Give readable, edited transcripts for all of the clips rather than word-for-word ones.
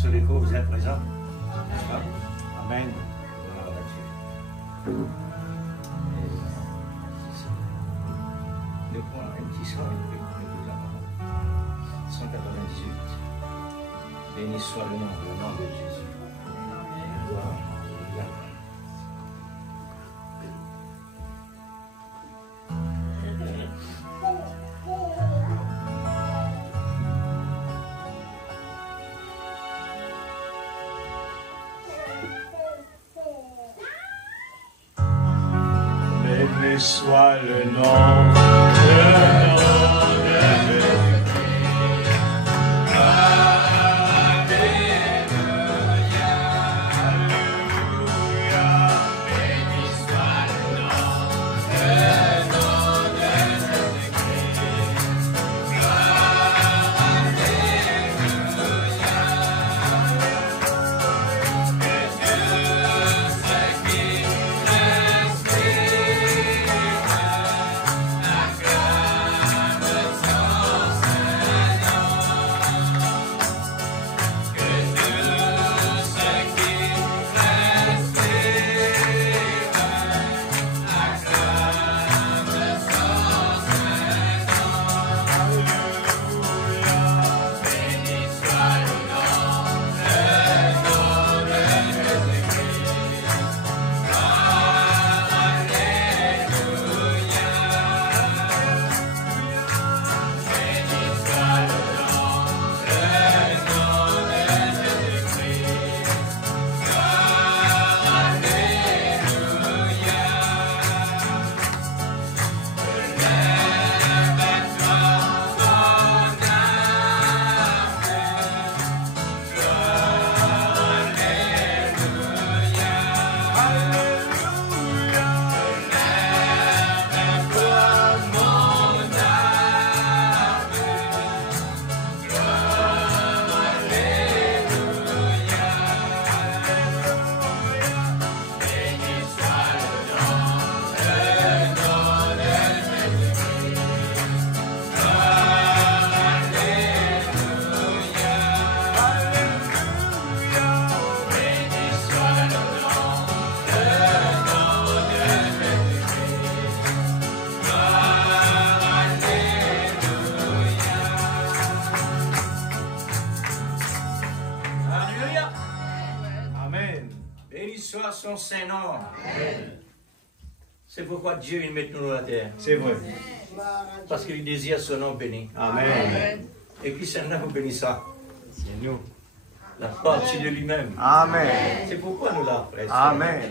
sur lesquels vous êtes présents. N'est-ce pas? Amen. Gloire à Dieu. Nous prenons un petit son et puis nous la parole. 198. Béni soit le nom de Jésus. Gloire à Dieu. Béni soit le nom de Son Saint-Nom. C'est pourquoi Dieu il met nous sur la terre. C'est vrai. Parce qu'il désire son nom béni. Amen. Et puis c'est nous qui bénit ça. C'est nous. La partie de lui-même. Amen. C'est pourquoi nous l'avons fait. Amen.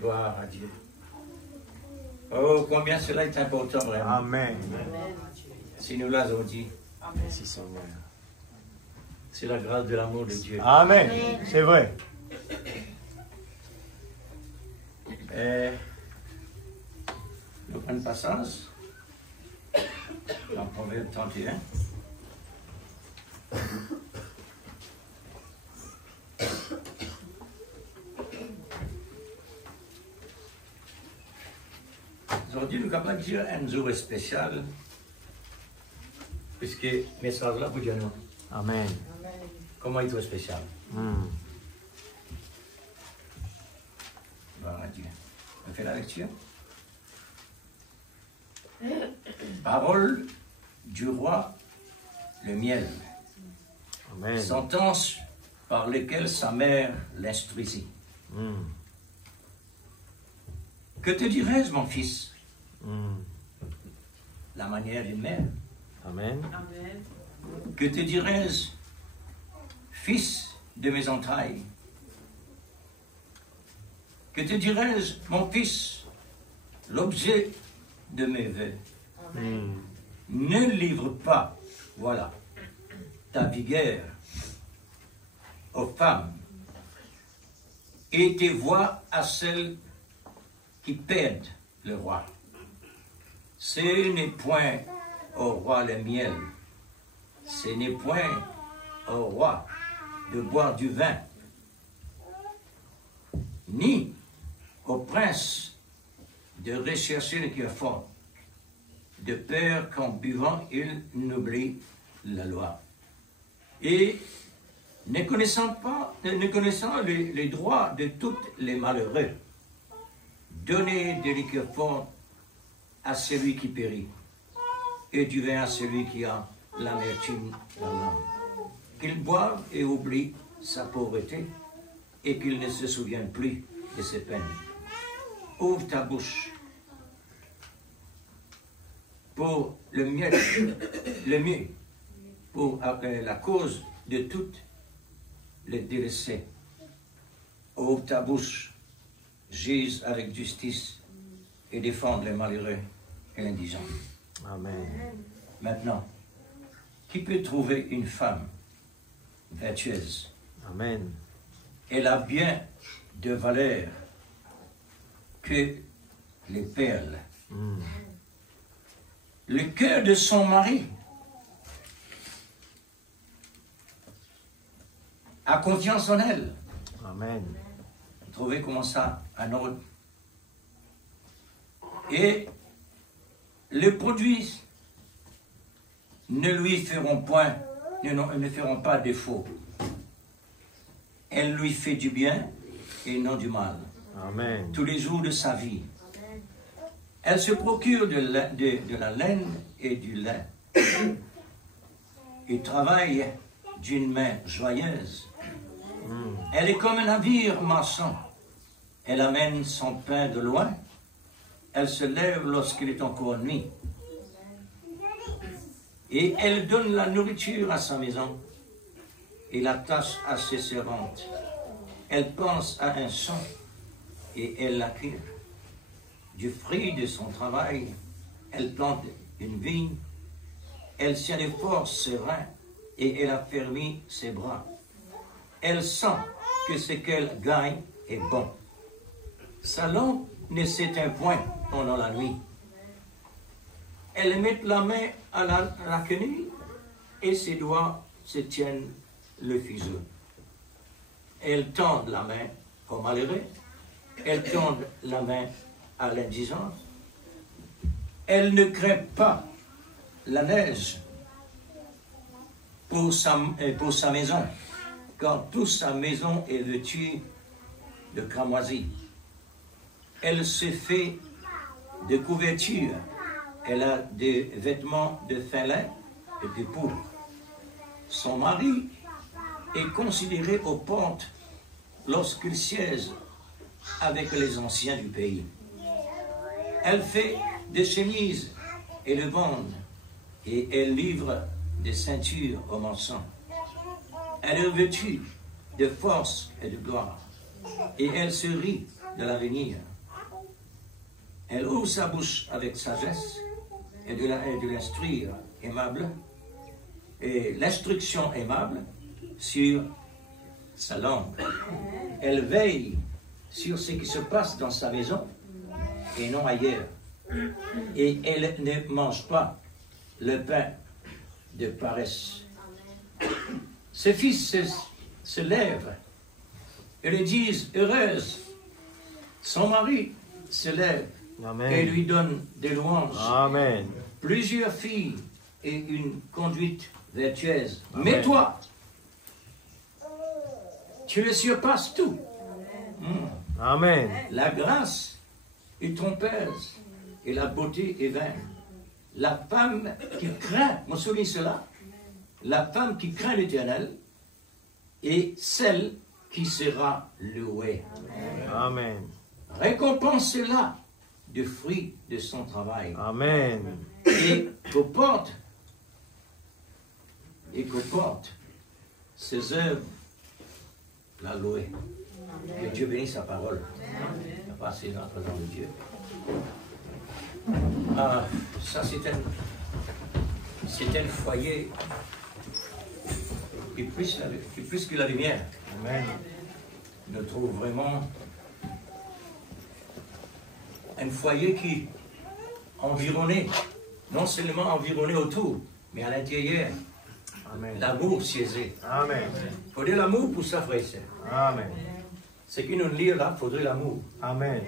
Gloire à Dieu. Oh, combien cela est important vraiment. Amen. Si nous l'avons dit. Merci Seigneur. C'est la grâce de l'amour de Dieu. Amen. C'est vrai. Nous prenons passage dans Proverbe 31. Aujourd'hui, nous sommes capables de dire un jour spécial, puisque le message là pour dire nous. Amen. Comment il est spécial? Gloire à Dieu. On fait la lecture. Parole du roi, le miel. Amen. Sentence par lesquelles sa mère l'instruisit. Que te dirais-je, mon fils? La manière d'une mère. Amen. Que te dirais-je, fils de mes entrailles? Que te dirais-je, mon fils, l'objet de mes vœux? Ne livre pas, voilà, ta vigueur aux femmes et tes voix à celles qui perdent le roi. Ce n'est point au roi le miel, ce n'est point au roi de boire du vin, ni au prince de rechercher le cœur fort, de peur qu'en buvant il n'oublie la loi. Et ne connaissant les droits de tous les malheureux, donnez des liqueurs fortes à celui qui périt, et du vin à celui qui a l'amertume dans l'âme. Qu'il boive et oublie sa pauvreté, et qu'il ne se souvienne plus de ses peines. Ouvre ta bouche pour le mieux, pour la cause de toutes les délaissés. Ouvre ta bouche, gise avec justice et défendre les malheureux et l'indigent. Amen. Maintenant, qui peut trouver une femme vertueuse? Amen. Elle a bien de valeur que les perles. Le cœur de son mari a confiance en elle. Amen. Vous trouvez comment ça en ordre? Et les produits ne lui feront point, ne feront pas défaut. Elle lui fait du bien et non du mal. Amen. Tous les jours de sa vie. Elle se procure de la laine et du lait. Et travaille d'une main joyeuse. Elle est comme un navire marchand. Elle amène son pain de loin. Elle se lève lorsqu'il est encore nuit. Et elle donne la nourriture à sa maison et la tâche à ses servantes. Elle pense à un champ et elle l'acquiert. Du fruit de son travail, elle plante une vigne. Elle tient de force ses reins et elle affermit ses bras. Elle sent que ce qu'elle gagne est bon. Sa langue ne s'éteint point pendant la nuit. Elle met la main à la quenouille et ses doigts se tiennent le fuseau. Elle tend la main au malheureux. Elle tend la main à l'indigence. Elle ne craint pas la neige pour sa maison, car toute sa maison est vêtue de cramoisie. Elle se fait de couvertures. Elle a des vêtements de fin lin et de pourpre. Son mari est considéré aux portes lorsqu'il siège avec les anciens du pays. Elle fait des chemises et le vend, et elle livre des ceintures aux marchands. Elle est vêtue de force et de gloire, et elle se rit de l'avenir. Elle ouvre sa bouche avec sagesse et de l'instruire aimable, et l'instruction aimable sur sa langue. Elle veille sur ce qui se passe dans sa maison et non ailleurs. Et elle ne mange pas le pain de paresse. Ses fils se lèvent et lui disent heureuse. Son mari se lève Amen. et lui donne des louanges. Amen. Plusieurs filles et une conduite vertueuse. Amen. Mais toi, tu le surpasses tout. Amen. La grâce est trompeuse et la beauté est vaine. La femme qui craint, on souligne cela, la femme qui craint l'Éternel est celle qui sera louée. Amen. Récompensez-la du fruit de son travail. Amen. Et qu'aux portes ses œuvres la louer. Que Dieu bénisse sa parole. La passer dans la présence de Dieu. Ah, ça c'est un foyer qui plus que la lumière. Amen. Je trouve vraiment un foyer qui environné, non seulement environné autour, mais à l'intérieur. Amen. L'amour siégé. Amen. Il faudrait l'amour pour ça, frère et sœur. Amen. Ce qui nous lie là, il faudrait l'amour. Amen.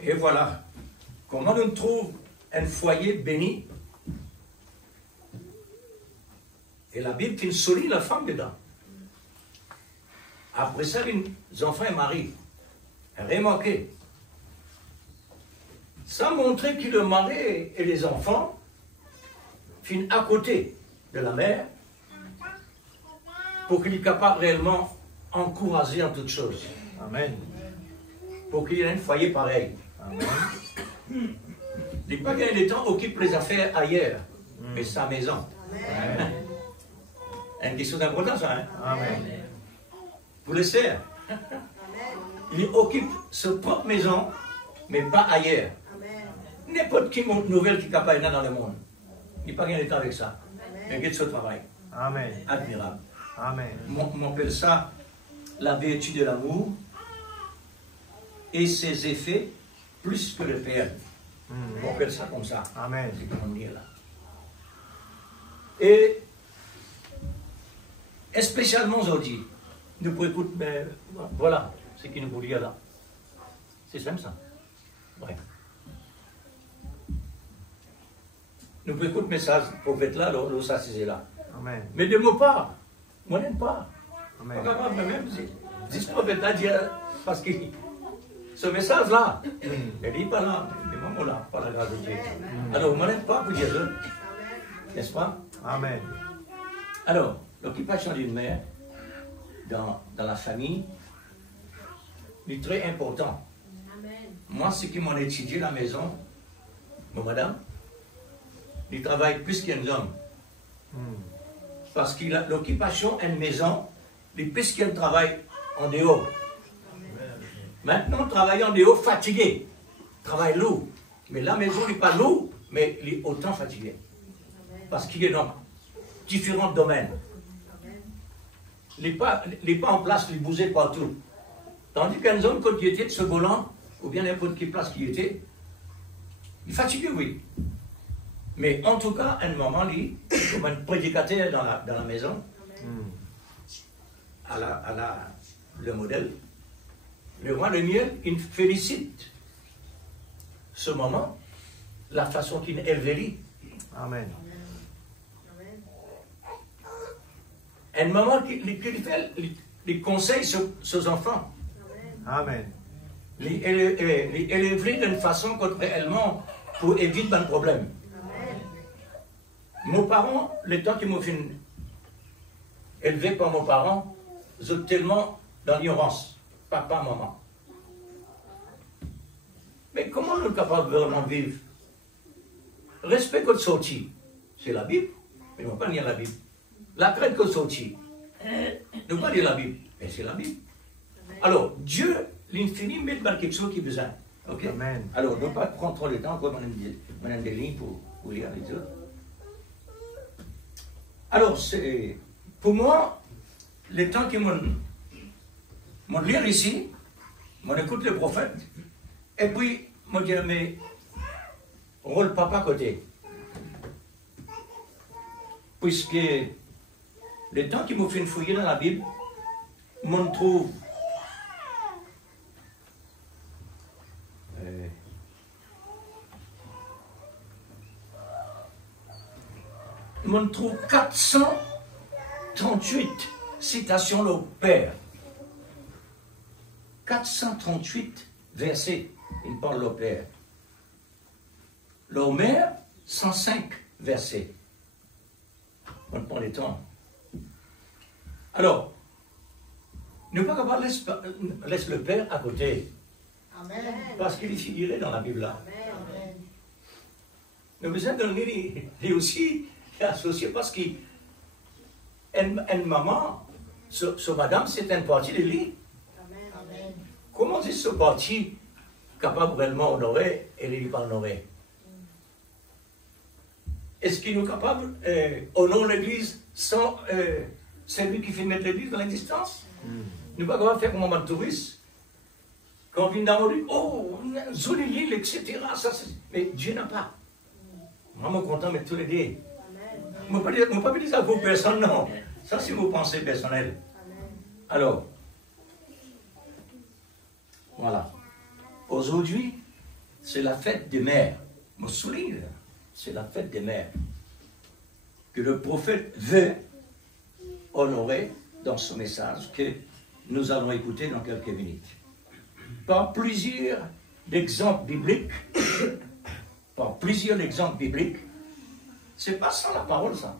Et voilà. Comment on trouve un foyer béni? Et la Bible qui souligne la femme dedans. Après ça, les enfants et mari. Remarquez. Ça montrait que le mari et les enfants finissent à côté de la mère pour qu'il soit capable réellement d'encourager en toutes choses. Amen. Pour qu'il y ait un foyer pareil. Amen. Les pas gagner le temps occupe les affaires ailleurs, mais sa maison. Amen. Une question d'importance, ça, hein? Amen. Pour les serfs. Il occupe sa propre maison, mais pas ailleurs. N'importe qui monte nouvelle qui est capable dans le monde. Il n'y a pas gagné le temps avec ça. Mais il y a ce travail. Amen. Admirable. Amen. On appelle ça la vertu de l'amour et ses effets plus que le père. On appelle ça comme ça. Amen. C'est comme on dit là. Et spécialement aujourd'hui, nous pouvons écouter, mais voilà ce qu'il nous faut dire là. C'est simple ça. Ouais. Nous pouvons écouter le message prophète là, l'eau ça c'est là. Amen. Mais de mots pas. Moi n'aime pas. Amen. Pas capable même si ce prophète là dit parce que ce message là, il dit pas là, des moments là, par la grâce de Dieu. Alors moi n'aime pas pour dire ça. N'est-ce pas? Amen. Alors, l'occupation d'une mère dans la famille est très important. Amen. Moi, ce qui m'ont étudié à la maison, mon madame, il travaille plus qu'un homme. Parce que l'occupation d'une maison, il est plus qu'un travail en dehors. Maintenant, travailler en dehors, fatigué. Travail lourd. Mais la maison n'est pas lourd, mais il est autant fatigué. Parce qu'il est dans différents domaines. Il n'est pas en place, il bougeait partout. Tandis qu'un homme, quand il était de ce volant, ou bien n'importe quelle place qu'il était, il est fatigué, oui. Mais en tout cas, à un moment, il, comme un prédicateur dans la maison, le modèle, le roi de miel, il félicite ce moment, la façon qu'il élève. Amen. Un moment qu'il fait, il conseille ses enfants. Amen. Il élève d'une façon que réellement pour éviter un problème. Mes parents, le temps qu'ils m'ont fait élevé par mes parents, sont tellement dans l'ignorance. Papa, maman. Mais comment nous sommes capables de vraiment vivre? Respect que sorti, c'est la Bible, mais on ne va pas lire la Bible. La crainte que sorti, on ne va pas lire la Bible, mais c'est la Bible. Alors, Dieu, l'infini, met dans quelque chose qui est besoin. Okay? Amen. Alors, ne pas prendre trop de temps, comme on a des lignes pour lire les autres. Alors, pour moi, les temps qui m'ont lire ici, on écoute le prophète, et puis, on dit, mais, rôle papa côté. Puisque, les temps qui m'ont fait fouiller dans la Bible, m'on trouve on trouve 438 citations au Père. 438 versets, il parle au Père. Leur mère, 105 versets. On prend les temps. Alors, ne pas avoir laisse le Père à côté. Amen. Parce qu'il est figuré dans la Bible là. Amen. Nous avons besoin de lui aussi associé parce qu'une maman, ce madame, c'est une partie de lui. Amen. Comment est ce parti capable réellement d'honorer et de lui pas honorer? Est-ce qu'il est capable d'honorer l'Église sans celui qui fait mettre l'Église dans l'existence? Nous ne pouvons pas faire comme un touriste. Quand on vient dans le oh, jolie l'île, etc. Ça, mais Dieu n'a pas. Moi, je suis content de mettre tous les deux. Je ne peux pas dire ça pour personne, non. Ça, c'est vos pensées personnelles. Alors, voilà. Aujourd'hui, c'est la fête des mères. Je me souligne, c'est la fête des mères. Que le prophète veut honorer dans ce message que nous allons écouter dans quelques minutes. Par plusieurs exemples bibliques, c'est pas sans la parole ça.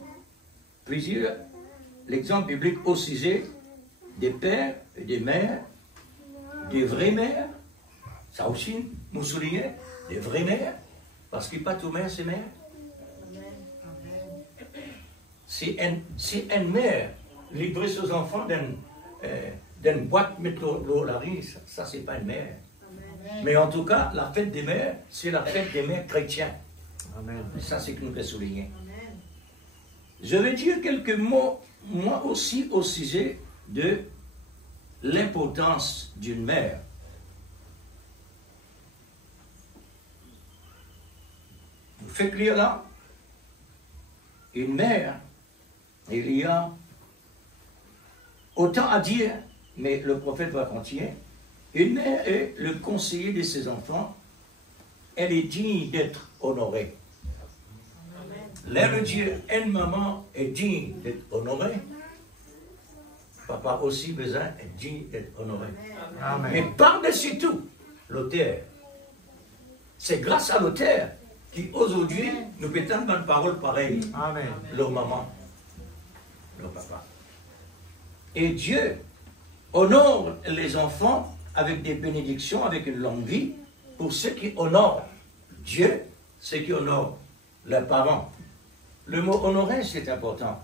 Plusieurs l'exemple biblique au sujet des pères et des mères, des vraies mères, ça aussi nous soulignons, des vraies mères, parce que pas tout mère c'est mère. Si une mère livrait ses enfants d'une boîte mettre l'eau la riz, ça c'est pas une mère. Amen. Mais en tout cas, la fête des mères, c'est la fête des mères chrétiennes. Amen. Ça c'est que nous devons souligner. Amen. Je vais dire quelques mots, moi aussi, au sujet de l'importance d'une mère. Vous faites lire là, une mère, il y a autant à dire, mais le prophète va continuer. Une mère est le conseiller de ses enfants, elle est digne d'être honorée. L'air de dire, une maman est digne d'être honorée, papa aussi besoin est digne d'être honoré. Amen. Mais par-dessus tout, l'auteur. C'est grâce à l'auteur qui aujourd'hui nous peut entendre une parole pareille. Amen. Leur maman, leur papa. Et Dieu honore les enfants avec des bénédictions, avec une longue vie, pour ceux qui honorent Dieu, ceux qui honorent leurs parents. Le mot honorer, c'est important.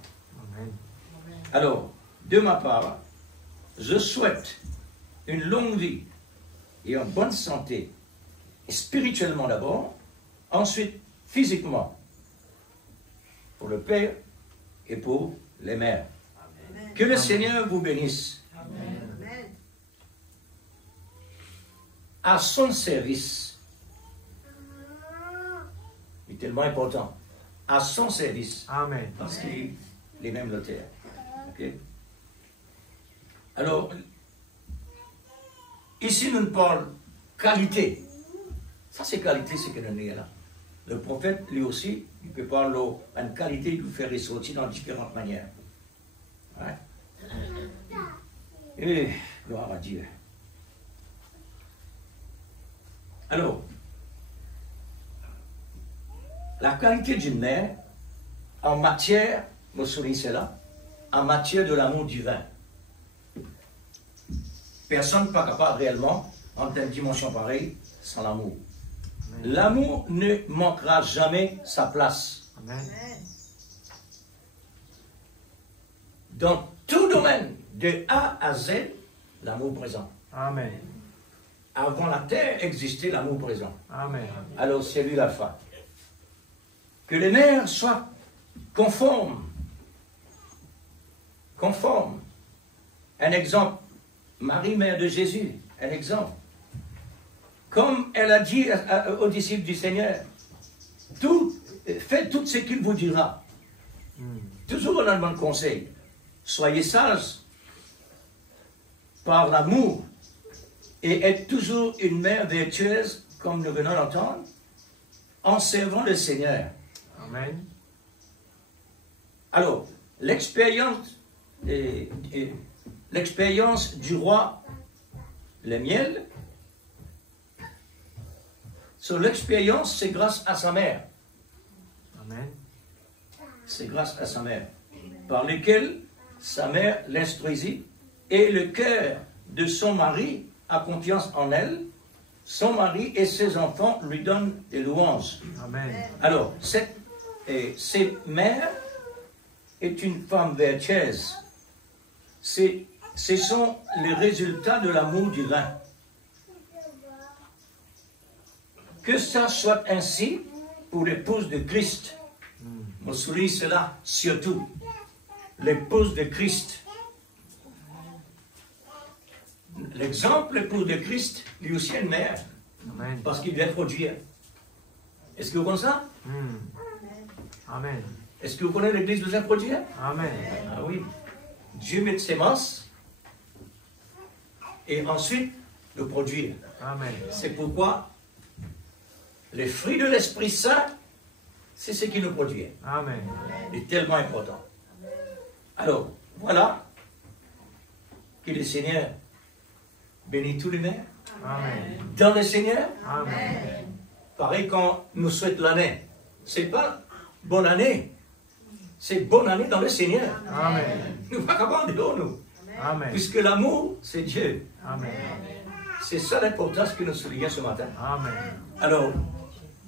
Amen. Alors, de ma part, je souhaite une longue vie et une bonne santé, spirituellement d'abord, ensuite physiquement, pour le père et pour les mères. Amen. Que le Amen. Seigneur vous bénisse. Amen. À son service, c'est tellement important, à son service, Amen. Parce qu'il est même l'auteur. Okay? Alors, ici nous parlons qualité. Ça c'est qualité, c'est que nous est là. Le prophète, lui aussi, il peut parler d'une qualité, il peut faire ressortir dans différentes manières. Ouais. Et gloire à Dieu. Alors, la qualité d'une mère, en matière, je souligne cela, en matière de l'amour divin. Personne n'est pas capable réellement, en une dimension pareille, sans l'amour. L'amour ne manquera jamais sa place. Amen. Dans tout domaine, de A à Z, l'amour présent. Amen. Avant la terre existait l'amour présent. Amen. Alors c'est lui la fin. Que les mères soient conformes. Conformes. Un exemple, Marie, mère de Jésus, un exemple. Comme elle a dit aux disciples du Seigneur, faites tout ce qu'il vous dira. Toujours on a le bon conseil. Soyez sages par l'amour et êtes toujours une mère vertueuse, comme nous venons d'entendre, en servant le Seigneur. Amen. Alors, l'expérience du roi, le miel, sur l'expérience, c'est grâce à sa mère. Amen. C'est grâce à sa mère, par lesquelles sa mère l'instruisit, et le cœur de son mari a confiance en elle. Son mari et ses enfants lui donnent des louanges. Amen. Alors, cette mère est une femme vertueuse. Ce sont les résultats de l'amour divin. Que ça soit ainsi pour l'épouse de Christ. On souligne cela surtout. L'épouse de Christ. L'exemple, l'épouse de Christ, lui aussi une mère. Amen. Parce qu'il vient produire. Est-ce que vous connaissez ça? Amen. Est-ce que vous connaissez l'église de produire? Amen. Ah oui. Dieu met ses semences et ensuite le produire. Amen. C'est pourquoi les fruits de l'Esprit Saint, c'est ce qui nous produit. Amen. C'est tellement important. Alors, Voilà. Que le Seigneur bénisse tous les mères. Amen. Dans le Seigneur, Amen. pareil quand nous souhaite l'année. C'est pas bonne année. C'est bonne année dans le Seigneur. Amen. Nous ne pas qu'avoir dehors, nous. Amen. Puisque l'amour, c'est Dieu. Amen. C'est ça l'importance que nous soulignons ce matin. Amen. Alors,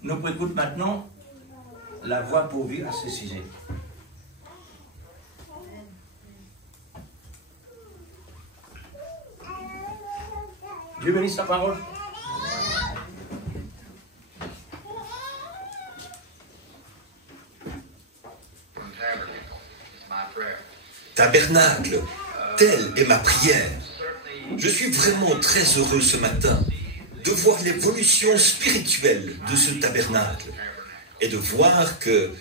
nous écoutons maintenant la voix pourvue à ce sujet. Dieu bénisse sa parole. Tabernacle, telle est ma prière. Je suis vraiment très heureux ce matin de voir l'évolution spirituelle de ce tabernacle et de voir que,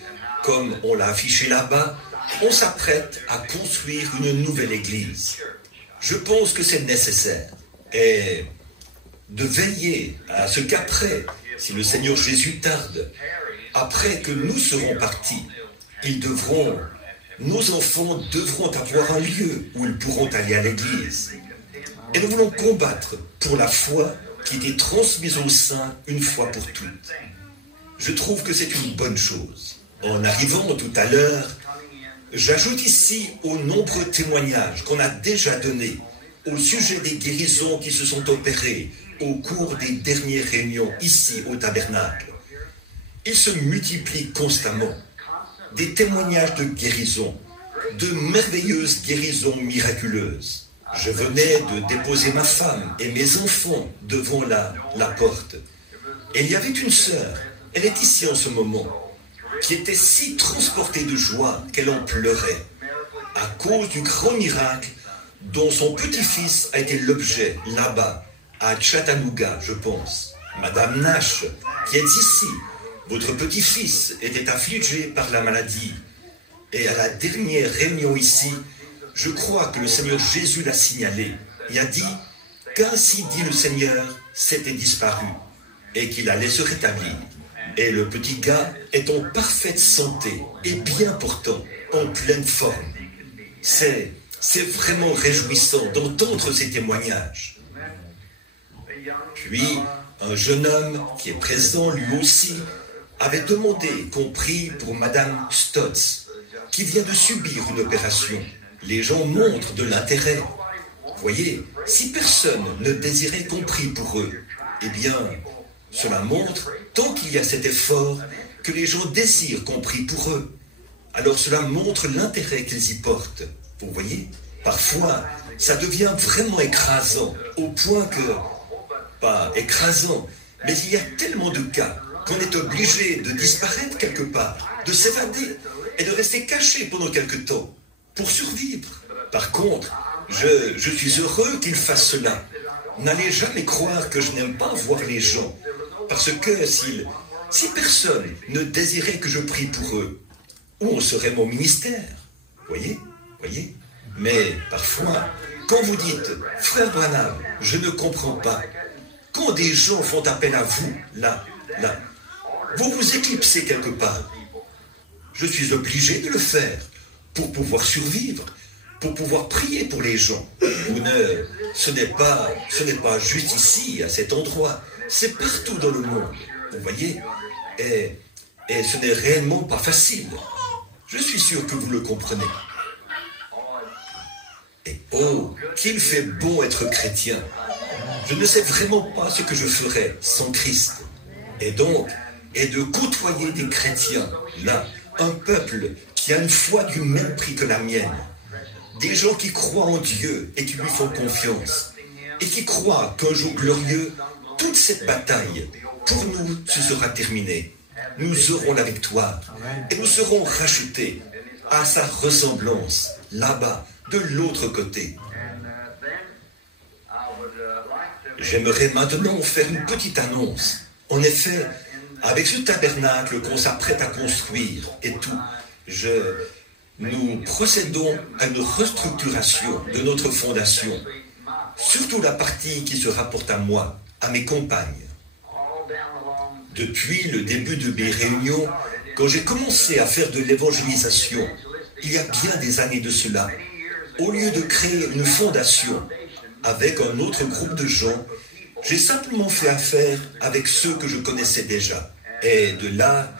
comme on l'a affiché là-bas, on s'apprête à construire une nouvelle église. Je pense que c'est nécessaire et de veiller à ce qu'après, si le Seigneur Jésus tarde, après que nous serons partis, nos enfants devront avoir un lieu où ils pourront aller à l'église. Et nous voulons combattre pour la foi qui était transmise aux saints une fois pour toutes. Je trouve que c'est une bonne chose. En arrivant tout à l'heure, j'ajoute ici aux nombreux témoignages qu'on a déjà donnés au sujet des guérisons qui se sont opérées au cours des dernières réunions ici au tabernacle. Il se multiplie constamment des témoignages de guérison, de merveilleuses guérisons miraculeuses. Je venais de déposer ma femme et mes enfants devant la porte. Et il y avait une sœur, elle est ici en ce moment, qui était si transportée de joie qu'elle en pleurait à cause du grand miracle dont son petit-fils a été l'objet là-bas, à Chattanooga, je pense. Madame Nash, qui est ici, votre petit-fils était affligé par la maladie. Et à la dernière réunion ici, je crois que le Seigneur Jésus l'a signalé et a dit qu'ainsi dit le Seigneur, c'était disparu et qu'il allait se rétablir. Et le petit gars est en parfaite santé et bien portant, en pleine forme. C'est vraiment réjouissant d'entendre ces témoignages. Puis, un jeune homme qui est présent lui aussi avait demandé qu'on prie pour Madame Stotz, qui vient de subir une opération. Les gens montrent de l'intérêt. Vous voyez, si personne ne désirait qu'on prie pour eux, eh bien, cela montre, tant qu'il y a cet effort, que les gens désirent qu'on prie pour eux. Alors cela montre l'intérêt qu'ils y portent. Vous voyez, parfois, ça devient vraiment écrasant, au point que, pas écrasant, mais il y a tellement de cas qu'on est obligé de disparaître quelque part, de s'évader et de rester caché pendant quelque temps pour survivre. Par contre, je suis heureux qu'ils fassent cela. N'allez jamais croire que je n'aime pas voir les gens, parce que si personne ne désirait que je prie pour eux, où en serait mon ministère? Voyez? Mais parfois, quand vous dites « Frère Branham, je ne comprends pas », quand des gens font appel à vous, là, vous vous éclipsez quelque part. Je suis obligé de le faire pour pouvoir survivre, pour pouvoir prier pour les gens. Ce n'est pas juste ici, à cet endroit, c'est partout dans le monde. Vous voyez? Et ce n'est réellement pas facile. Je suis sûr que vous le comprenez. Et oh, qu'il fait bon être chrétien. Je ne sais vraiment pas ce que je ferais sans Christ. Et donc, de côtoyer des chrétiens, là, un peuple qui a une foi du même prix que la mienne. Des gens qui croient en Dieu et qui lui font confiance. Et qui croient qu'un jour glorieux, toute cette bataille, pour nous, ce sera terminé. Nous aurons la victoire. Et nous serons rachetés à sa ressemblance, là-bas, de l'autre côté. J'aimerais maintenant faire une petite annonce. En effet, avec ce tabernacle qu'on s'apprête à construire et tout, nous procédons à une restructuration de notre fondation. Surtout la partie qui se rapporte à moi, à mes compagnes. Depuis le début de mes réunions, quand j'ai commencé à faire de l'évangélisation, il y a bien des années de cela, au lieu de créer une fondation avec un autre groupe de gens, j'ai simplement fait affaire avec ceux que je connaissais déjà. Et de là,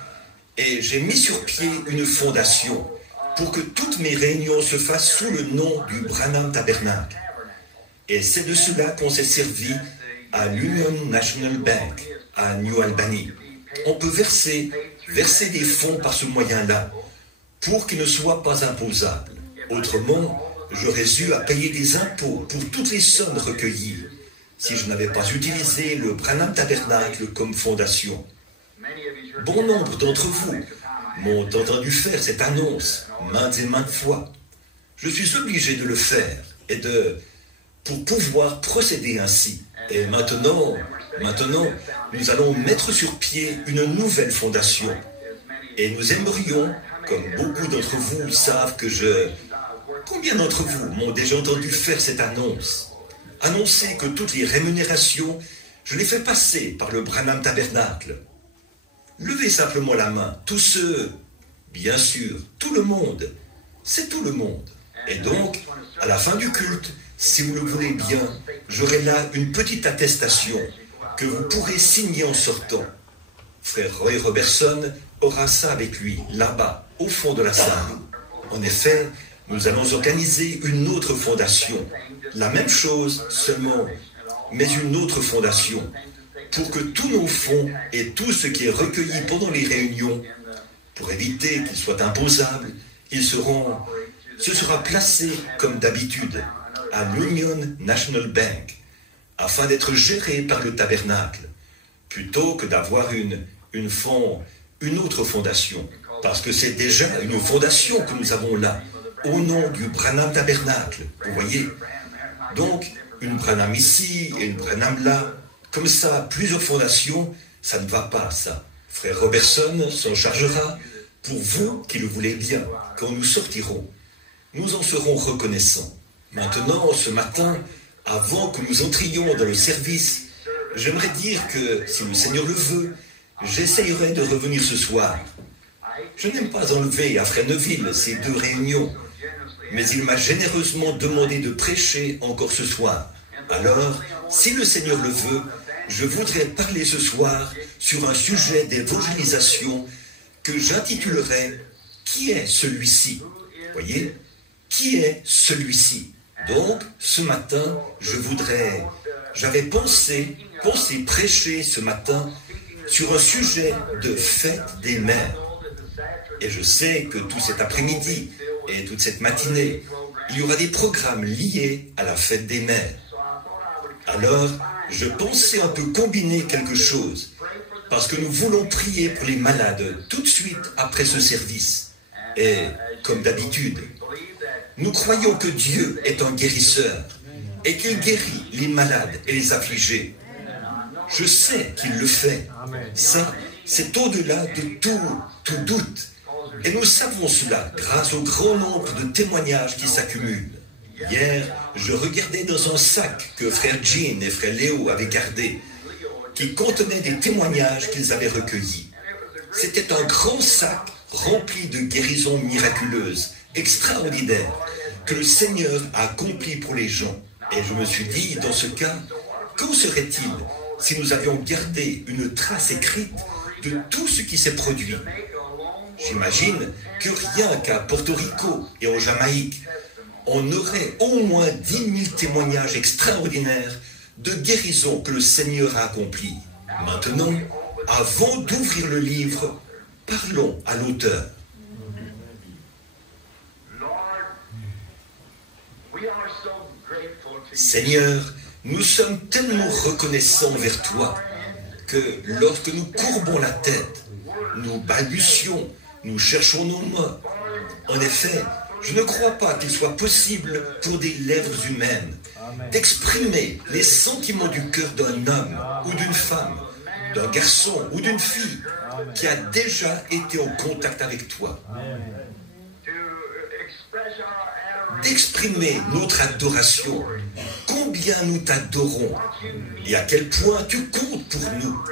j'ai mis sur pied une fondation pour que toutes mes réunions se fassent sous le nom du Branham Tabernacle. Et c'est de cela qu'on s'est servi à l'Union National Bank, à New Albany. On peut verser des fonds par ce moyen-là, pour qu'ils ne soient pas imposables. Autrement, j'aurais eu à payer des impôts pour toutes les sommes recueillies, si je n'avais pas utilisé le Branham Tabernacle comme fondation. Bon nombre d'entre vous m'ont entendu faire cette annonce maintes et maintes fois. Je suis obligé de le faire pour pouvoir procéder ainsi. Et maintenant, nous allons mettre sur pied une nouvelle fondation. Et nous aimerions, comme beaucoup d'entre vous savent Combien d'entre vous m'ont déjà entendu faire cette annonce? Annoncer que toutes les rémunérations, je les fais passer par le Branham Tabernacle. Levez simplement la main, tous ceux, bien sûr, tout le monde, c'est tout le monde. Et donc, à la fin du culte, si vous le voulez bien, j'aurai là une petite attestation que vous pourrez signer en sortant. Frère Roy Robertson aura ça avec lui, là-bas, au fond de la salle. En effet, nous allons organiser une autre fondation. La même chose seulement, mais une autre fondation. Pour que tous nos fonds et tout ce qui est recueilli pendant les réunions, pour éviter qu'ils soient imposables, ce sera placé comme d'habitude à l'Union National Bank, afin d'être géré par le tabernacle, plutôt que d'avoir une autre fondation. Parce que c'est déjà une fondation que nous avons là, au nom du Branham Tabernacle, vous voyez. Donc, une Branham ici et une Branham là, comme ça, plusieurs fondations, ça ne va pas, ça. Frère Robertson s'en chargera pour vous qui le voulez bien, quand nous sortirons. Nous en serons reconnaissants. Maintenant, ce matin, avant que nous entrions dans le service, j'aimerais dire que, si le Seigneur le veut, j'essayerai de revenir ce soir. Je n'aime pas enlever à Frère Neville ces 2 réunions, mais il m'a généreusement demandé de prêcher encore ce soir. Alors, si le Seigneur le veut, je voudrais parler ce soir sur un sujet d'évangélisation que j'intitulerai « Qui est celui-ci » Voyez, qui est celui-ci? Donc, ce matin, j'avais pensé prêcher ce matin sur un sujet de fête des mères. Et je sais que tout cet après-midi et toute cette matinée, il y aura des programmes liés à la fête des mères. Alors, je pensais un peu combiner quelque chose, parce que nous voulons prier pour les malades tout de suite après ce service. Et, comme d'habitude, nous croyons que Dieu est un guérisseur et qu'il guérit les malades et les affligés. Je sais qu'il le fait. Ça, c'est au-delà de tout doute. Et nous savons cela grâce au grand nombre de témoignages qui s'accumulent. Hier, je regardais dans un sac que frère Jean et frère Léo avaient gardé, qui contenait des témoignages qu'ils avaient recueillis. C'était un grand sac rempli de guérisons miraculeuses, extraordinaires, que le Seigneur a accompli pour les gens. Et je me suis dit, dans ce cas, qu'en serait-il si nous avions gardé une trace écrite de tout ce qui s'est produit? J'imagine que rien qu'à Porto Rico et en Jamaïque, on aurait au moins 10 000 témoignages extraordinaires de guérison que le Seigneur a accompli. Maintenant, avant d'ouvrir le livre, parlons à l'auteur. Seigneur, nous sommes tellement reconnaissants envers toi que lorsque nous courbons la tête, nous balbutions, nous cherchons nos mots. En effet, je ne crois pas qu'il soit possible pour des lèvres humaines d'exprimer les sentiments du cœur d'un homme ou d'une femme, d'un garçon ou d'une fille qui a déjà été en contact avec toi. D'exprimer notre adoration, combien nous t'adorons et à quel point tu comptes pour nous.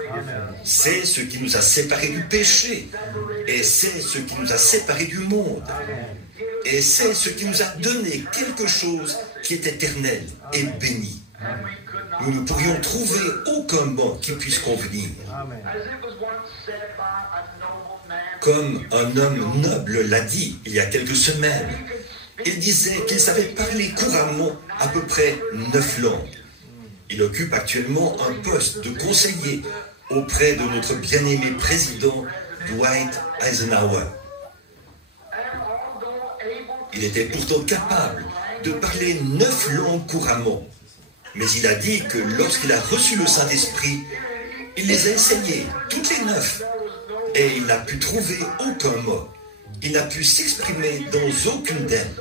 C'est ce qui nous a séparés du péché et c'est ce qui nous a séparés du monde. Et c'est ce qui nous a donné quelque chose qui est éternel et béni. Nous ne pourrions trouver aucun mot qui puisse convenir. Amen. Comme un homme noble l'a dit il y a quelques semaines, il disait qu'il savait parler couramment à peu près 9 langues. Il occupe actuellement un poste de conseiller auprès de notre bien-aimé président Dwight Eisenhower. Il était pourtant capable de parler 9 langues couramment. Mais il a dit que lorsqu'il a reçu le Saint-Esprit, il les a essayées, toutes les 9. Et il n'a pu trouver aucun mot. Il n'a pu s'exprimer dans aucune d'elles.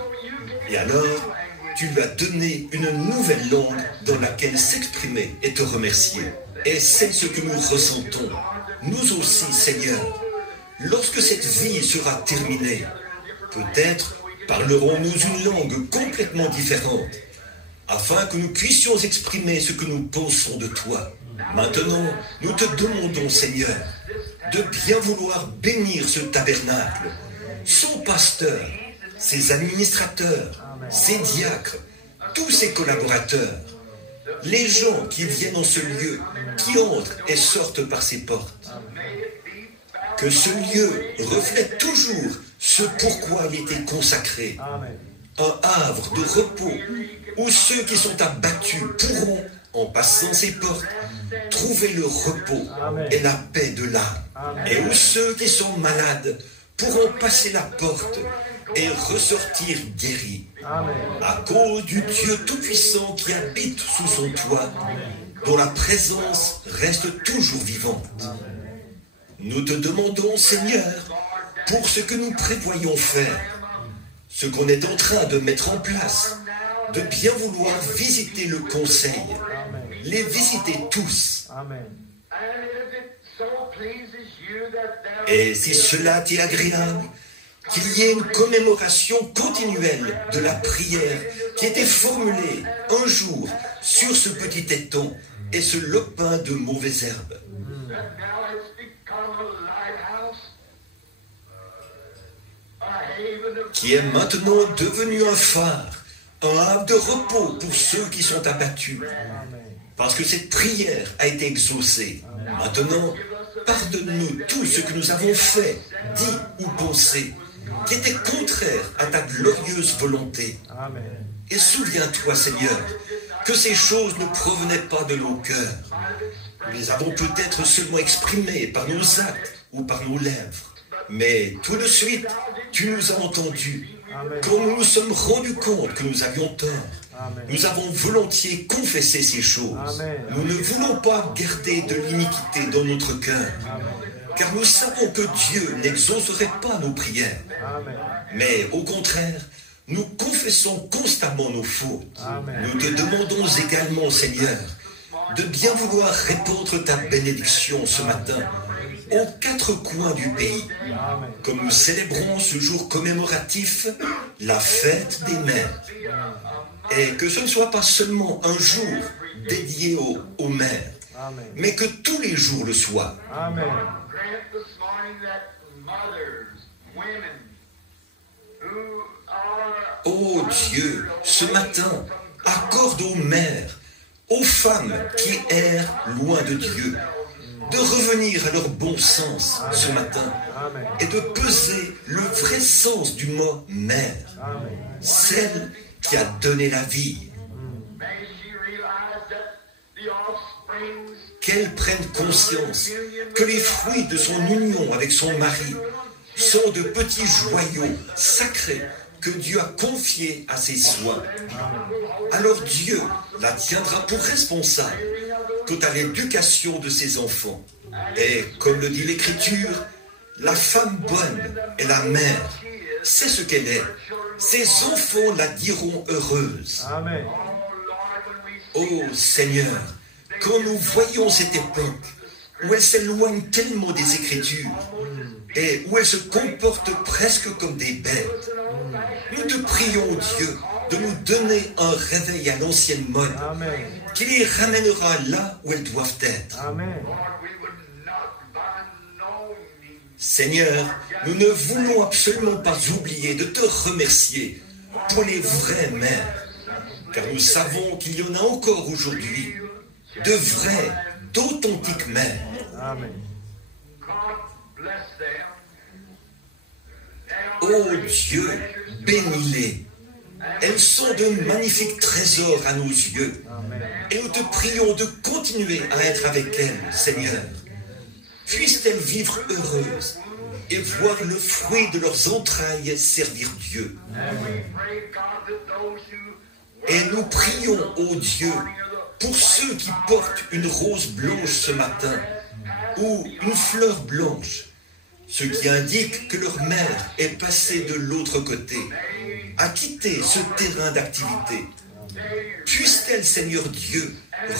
Et alors, tu lui as donné une nouvelle langue dans laquelle s'exprimer et te remercier. Et c'est ce que nous ressentons, nous aussi, Seigneur. Lorsque cette vie sera terminée, peut-être parlerons-nous une langue complètement différente, afin que nous puissions exprimer ce que nous pensons de toi. Maintenant, nous te demandons, Seigneur, de bien vouloir bénir ce tabernacle, son pasteur, ses administrateurs, ses diacres, tous ses collaborateurs, les gens qui viennent en ce lieu, qui entrent et sortent par ses portes. Que ce lieu reflète toujours ce pourquoi il était consacré. Un havre de repos où ceux qui sont abattus pourront, en passant ses portes, trouver le repos et la paix de l'âme. Et où ceux qui sont malades pourront passer la porte et ressortir guéris. À cause du Dieu Tout-Puissant qui habite sous son toit, dont la présence reste toujours vivante. Nous te demandons, Seigneur, pour ce que nous prévoyons faire, ce qu'on est en train de mettre en place, de bien vouloir visiter le conseil, les visiter tous. Et si cela t'est agréable, qu'il y ait une commémoration continuelle de la prière qui était formulée un jour sur ce petit étang et ce lopin de mauvaises herbes. Qui est maintenant devenu un phare, un havre de repos pour ceux qui sont abattus. Parce que cette prière a été exaucée. Maintenant, pardonne-nous tout ce que nous avons fait, dit ou pensé, qui était contraire à ta glorieuse volonté. Et souviens-toi, Seigneur, que ces choses ne provenaient pas de nos cœurs. Nous les avons peut-être seulement exprimées par nos actes ou par nos lèvres. Mais tout de suite, tu nous as entendus. Quand nous nous sommes rendus compte que nous avions tort, nous avons volontiers confessé ces choses. Nous ne voulons pas garder de l'iniquité dans notre cœur, car nous savons que Dieu n'exaucerait pas nos prières. Mais au contraire, nous confessons constamment nos fautes. Nous te demandons également, Seigneur, de bien vouloir répandre ta bénédiction ce matin aux 4 coins du pays, comme nous célébrons ce jour commémoratif, la fête des mères. Et que ce ne soit pas seulement un jour dédié aux mères, mais que tous les jours le soient. Oh Dieu, ce matin, accorde aux mères, aux femmes qui errent loin de Dieu, de revenir à leur bon sens ce matin et de peser le vrai sens du mot mère, celle qui a donné la vie. Qu'elle prenne conscience que les fruits de son union avec son mari sont de petits joyaux sacrés que Dieu a confiés à ses soins. Alors Dieu la tiendra pour responsable quant à l'éducation de ses enfants. Et comme le dit l'Écriture, la femme bonne est la mère. C'est ce qu'elle est. Ses enfants la diront heureuse. Oh Seigneur, quand nous voyons cette époque où elle s'éloigne tellement des Écritures et où elle se comporte presque comme des bêtes, nous te prions, Dieu, de nous donner un réveil à l'ancienne mode qui les ramènera là où elles doivent être. Seigneur, nous ne voulons absolument pas oublier de te remercier pour les vraies mères, car nous savons qu'il y en a encore aujourd'hui de vraies, d'authentiques mères. Amen. Oh Dieu, bénis-les. Elles sont de magnifiques trésors à nos yeux. Et nous te prions de continuer à être avec elles, Seigneur. Puissent-elles vivre heureuses et voir le fruit de leurs entrailles servir Dieu. Et nous prions, ô Dieu, pour ceux qui portent une rose blanche ce matin ou une fleur blanche, ce qui indique que leur mère est passée de l'autre côté, a quitté ce terrain d'activité. Puisse-t-elle, Seigneur Dieu,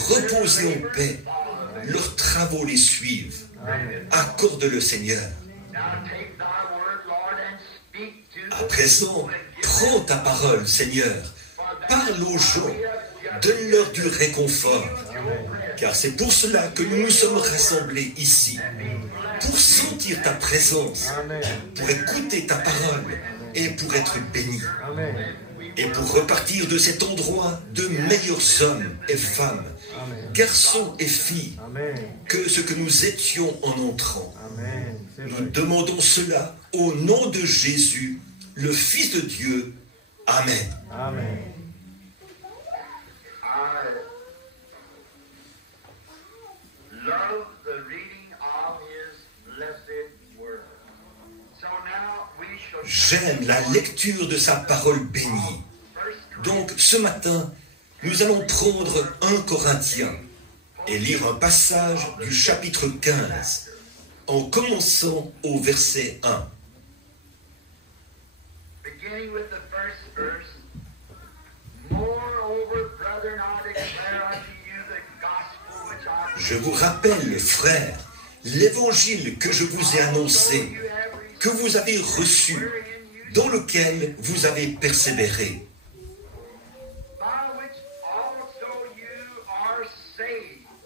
reposer en paix, leurs travaux les suivent. Accorde-le, Seigneur. À présent, prends ta parole, Seigneur. Parle aux gens. Donne-leur du réconfort. Car c'est pour cela que nous nous sommes rassemblés ici. Pour sentir ta présence. Pour écouter ta parole. Et pour être bénis. Et pour repartir de cet endroit de meilleurs hommes et femmes, garçons et filles, que ce que nous étions en entrant. Nous demandons cela au nom de Jésus, le Fils de Dieu. Amen. Amen. J'aime la lecture de sa parole bénie. Donc, ce matin, nous allons prendre 1 Corinthiens et lire un passage du chapitre 15, en commençant au verset 1. Je vous rappelle, frères, l'évangile que je vous ai annoncé, que vous avez reçu, dans lequel vous avez persévéré.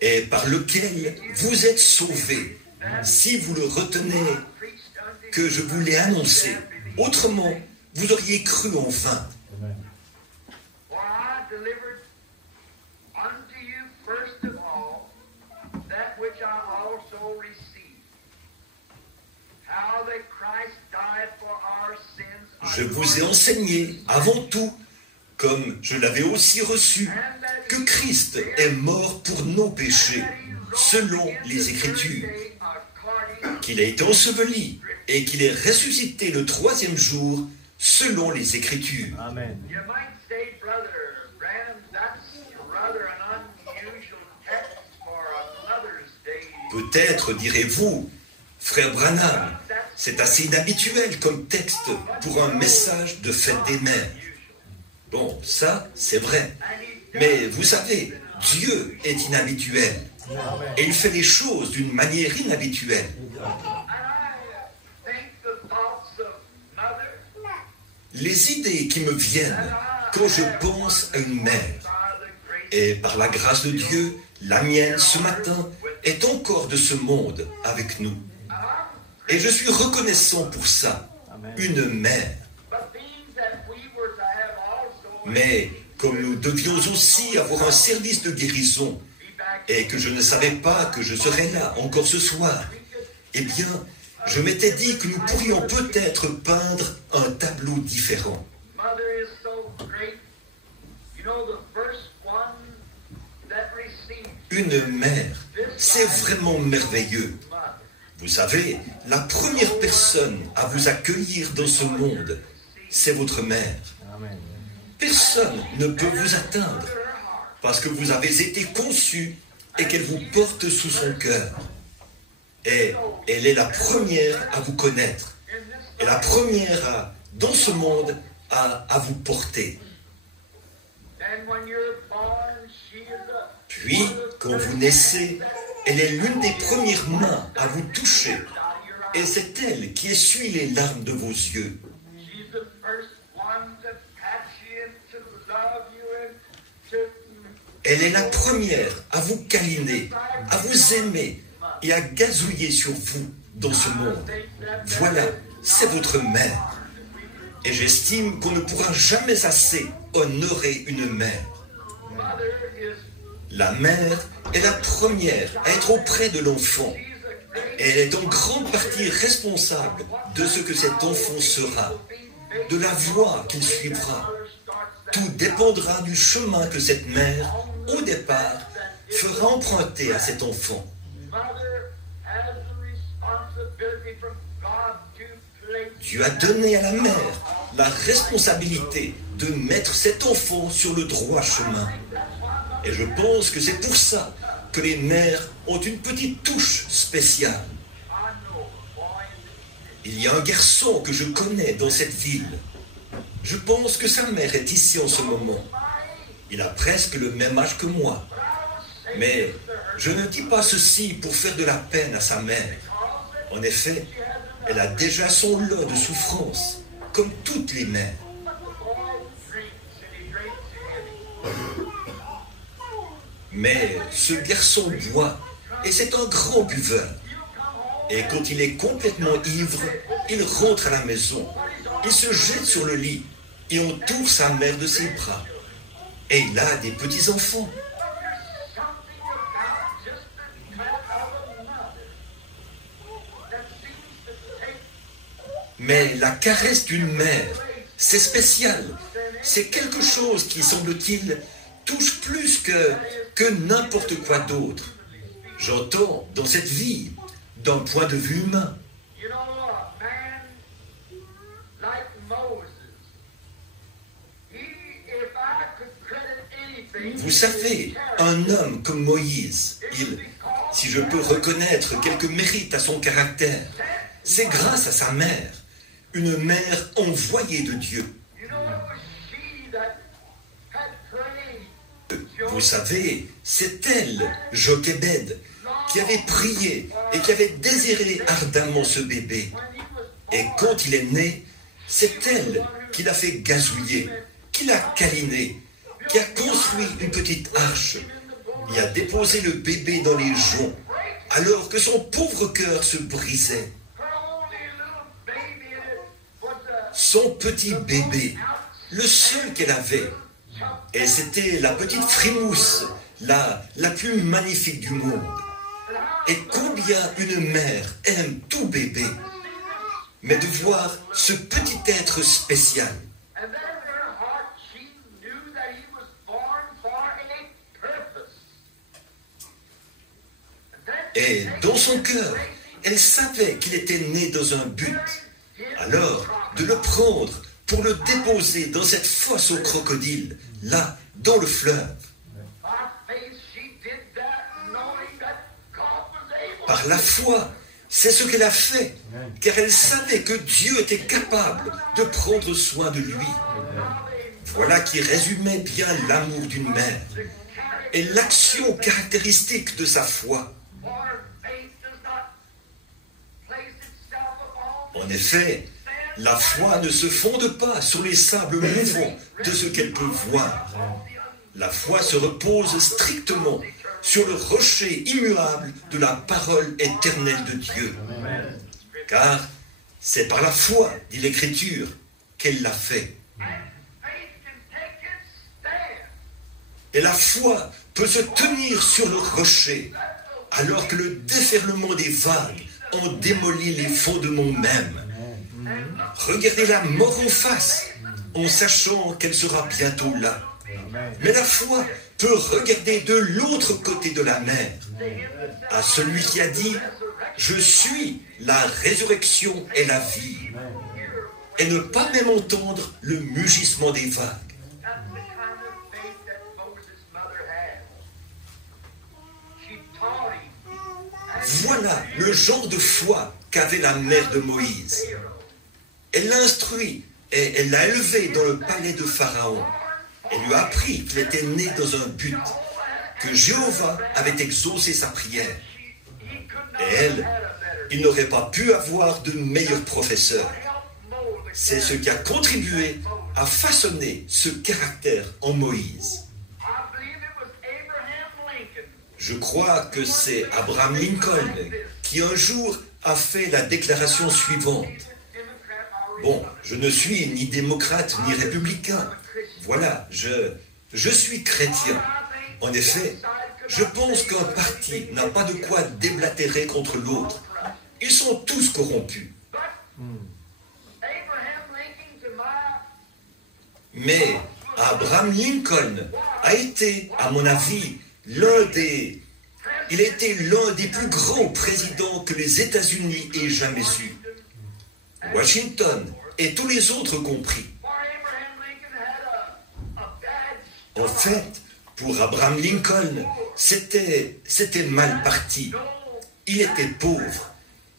Et par lequel vous êtes sauvés, si vous le retenez que je vous l'ai annoncé. Autrement, vous auriez cru en vain. Je vous ai enseigné avant tout, comme je l'avais aussi reçu, que Christ est mort pour nos péchés, selon les Écritures, qu'il a été enseveli et qu'il est ressuscité le 3e jour, selon les Écritures. Amen. Peut-être direz-vous, frère Branham, c'est assez inhabituel comme texte pour un message de fête des mères. Bon, ça, c'est vrai. Mais vous savez, Dieu est inhabituel. Et il fait les choses d'une manière inhabituelle. Les idées qui me viennent quand je pense à une mère, et par la grâce de Dieu, la mienne ce matin est encore de ce monde avec nous. Et je suis reconnaissant pour ça, une mère. Mais comme nous devions aussi avoir un service de guérison, et que je ne savais pas que je serais là encore ce soir, eh bien, je m'étais dit que nous pourrions peut-être peindre un tableau différent. Une mère, c'est vraiment merveilleux. Vous savez, la première personne à vous accueillir dans ce monde, c'est votre mère. Personne ne peut vous atteindre, parce que vous avez été conçu et qu'elle vous porte sous son cœur. Et elle est la première à vous connaître, et la première dans ce monde à vous porter. Puis, quand vous naissez, elle est l'une des premières mains à vous toucher, et c'est elle qui essuie les larmes de vos yeux. Elle est la première à vous câliner, à vous aimer et à gazouiller sur vous dans ce monde. Voilà, c'est votre mère. Et j'estime qu'on ne pourra jamais assez honorer une mère. La mère est la première à être auprès de l'enfant. Elle est en grande partie responsable de ce que cet enfant sera, de la voie qu'il suivra. Tout dépendra du chemin que cette mère, au départ, fera emprunter à cet enfant. Dieu a donné à la mère la responsabilité de mettre cet enfant sur le droit chemin. Et je pense que c'est pour ça que les mères ont une petite touche spéciale. Il y a un garçon que je connais dans cette ville. Je pense que sa mère est ici en ce moment. Il a presque le même âge que moi. Mais je ne dis pas ceci pour faire de la peine à sa mère. En effet, elle a déjà son lot de souffrances, comme toutes les mères. Mais ce garçon boit, et c'est un grand buveur. Et quand il est complètement ivre, il rentre à la maison. Il se jette sur le lit et entoure sa mère de ses bras. Et il a des petits-enfants. Mais la caresse d'une mère, c'est spécial. C'est quelque chose qui, semble-t-il, touche plus que n'importe quoi d'autre. J'entends dans cette vie, d'un point de vue humain. Vous savez, un homme comme Moïse, si je peux reconnaître quelques mérites à son caractère, c'est grâce à sa mère, une mère envoyée de Dieu. Vous savez, c'est elle, Jochébed, qui avait prié et qui avait désiré ardemment ce bébé. Et quand il est né, c'est elle qui l'a fait gazouiller, qui l'a câliné, qui a construit une petite arche et a déposé le bébé dans les joncs, alors que son pauvre cœur se brisait. Son petit bébé, le seul qu'elle avait, et c'était la petite frimousse, la plus magnifique du monde. Et combien une mère aime tout bébé, mais de voir ce petit être spécial. Et dans son cœur, elle savait qu'il était né dans un but. Alors, de le prendre pour le déposer dans cette fosse aux crocodiles, là, dans le fleuve. Par la foi, c'est ce qu'elle a fait, car elle savait que Dieu était capable de prendre soin de lui. Voilà qui résumait bien l'amour d'une mère et l'action caractéristique de sa foi. En effet, la foi ne se fonde pas sur les sables mouvants de ce qu'elle peut voir. La foi se repose strictement sur le rocher immuable de la parole éternelle de Dieu. Car c'est par la foi, dit l'Écriture, qu'elle l'a fait. Et la foi peut se tenir sur le rocher, alors que le déferlement des vagues en démolit les fondements même. Regardez la mort en face, en sachant qu'elle sera bientôt là. Mais la foi peut regarder de l'autre côté de la mer, à celui qui a dit « Je suis la résurrection et la vie », et ne pas même entendre le mugissement des vagues. Voilà le genre de foi qu'avait la mère de Moïse. Elle l'a instruit et elle l'a élevé dans le palais de Pharaon. Elle lui a appris qu'il était né dans un but, que Jéhovah avait exaucé sa prière. Et elle, il n'aurait pas pu avoir de meilleur professeur. C'est ce qui a contribué à façonner ce caractère en Moïse. Je crois que c'est Abraham Lincoln qui un jour a fait la déclaration suivante. Bon, je ne suis ni démocrate ni républicain. Voilà, je suis chrétien. En effet, je pense qu'un parti n'a pas de quoi déblatérer contre l'autre. Ils sont tous corrompus. Mais Abraham Lincoln a été, à mon avis, il a été l'un des plus grands présidents que les États-Unis aient jamais eu. Washington et tous les autres compris. En fait, pour Abraham Lincoln, c'était mal parti. Il était pauvre.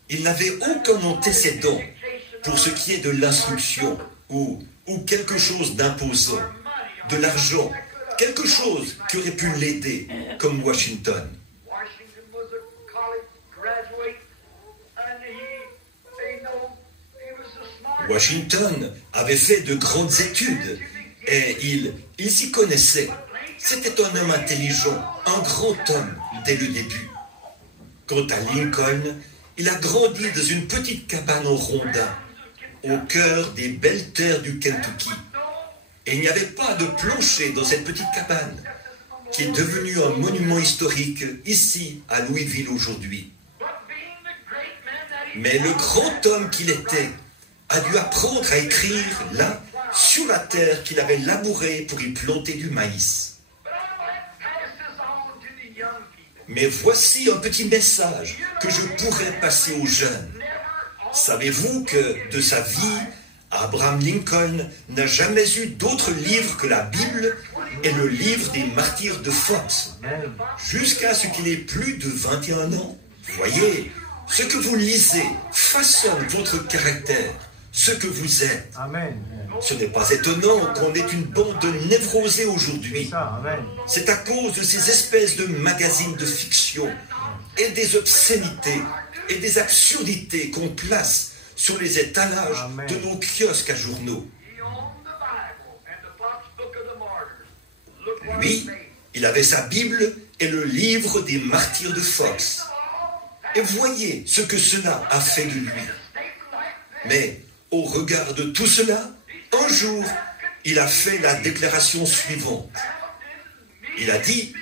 Il n'avait aucun antécédent pour ce qui est de l'instruction ou quelque chose d'imposant, de l'argent, quelque chose qui aurait pu l'aider, comme Washington. Washington avait fait de grandes études et il s'y connaissait. C'était un homme intelligent, un grand homme dès le début. Quant à Lincoln, il a grandi dans une petite cabane en rondin, au cœur des belles terres du Kentucky. Et il n'y avait pas de plancher dans cette petite cabane, qui est devenue un monument historique ici à Louisville aujourd'hui. Mais le grand homme qu'il était a dû apprendre à écrire là, sur la terre qu'il avait labourée pour y planter du maïs. Mais voici un petit message que je pourrais passer aux jeunes. Savez-vous que de sa vie, Abraham Lincoln n'a jamais eu d'autre livre que la Bible et le livre des martyrs de Fox, jusqu'à ce qu'il ait plus de 21 ans. Voyez, ce que vous lisez façonne votre caractère, ce que vous êtes. Amen. Ce n'est pas étonnant qu'on ait une bande de névrosés aujourd'hui. Amen. C'est à cause de ces espèces de magazines de fiction et des obscénités et des absurdités qu'on place sur les étalages Amen. de nos kiosques à journaux. Lui, il avait sa Bible et le livre des martyrs de Fox. Et voyez ce que cela a fait de lui. Mais au regard de tout cela, un jour, il a fait la déclaration suivante. Il a dit,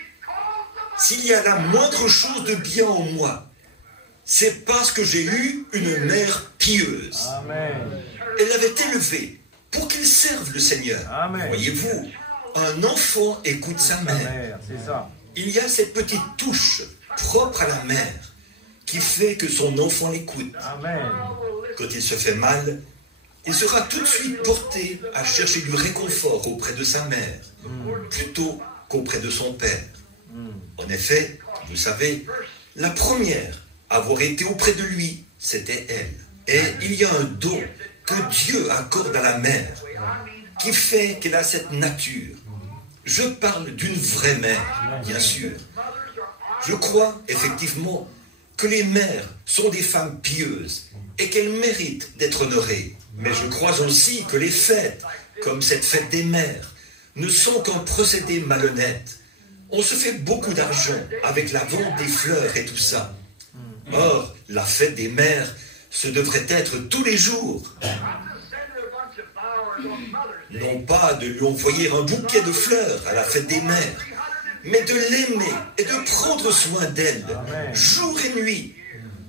s'il y a la moindre chose de bien en moi, c'est parce que j'ai eu une mère pieuse. Amen. Elle l'avait élevé pour qu'il serve le Seigneur. Amen. Voyez-vous, un enfant écoute sa mère. Mère, c'est ça. Il y a cette petite touche propre à la mère qui fait que son enfant l'écoute. Amen. Quand il se fait mal, il sera tout de suite porté à chercher du réconfort auprès de sa mère, plutôt qu'auprès de son père. En effet, vous savez, la première à avoir été auprès de lui, c'était elle. Et il y a un don que Dieu accorde à la mère, qui fait qu'elle a cette nature. Je parle d'une vraie mère, bien sûr. Je crois effectivement que les mères sont des femmes pieuses et qu'elles méritent d'être honorées. Mais je crois aussi que les fêtes, comme cette fête des mères, ne sont qu'un procédé malhonnête. On se fait beaucoup d'argent avec la vente des fleurs et tout ça. Or, la fête des mères, ce devrait être tous les jours. Non pas de lui envoyer un bouquet de fleurs à la fête des mères, mais de l'aimer et de prendre soin d'elle, jour et nuit,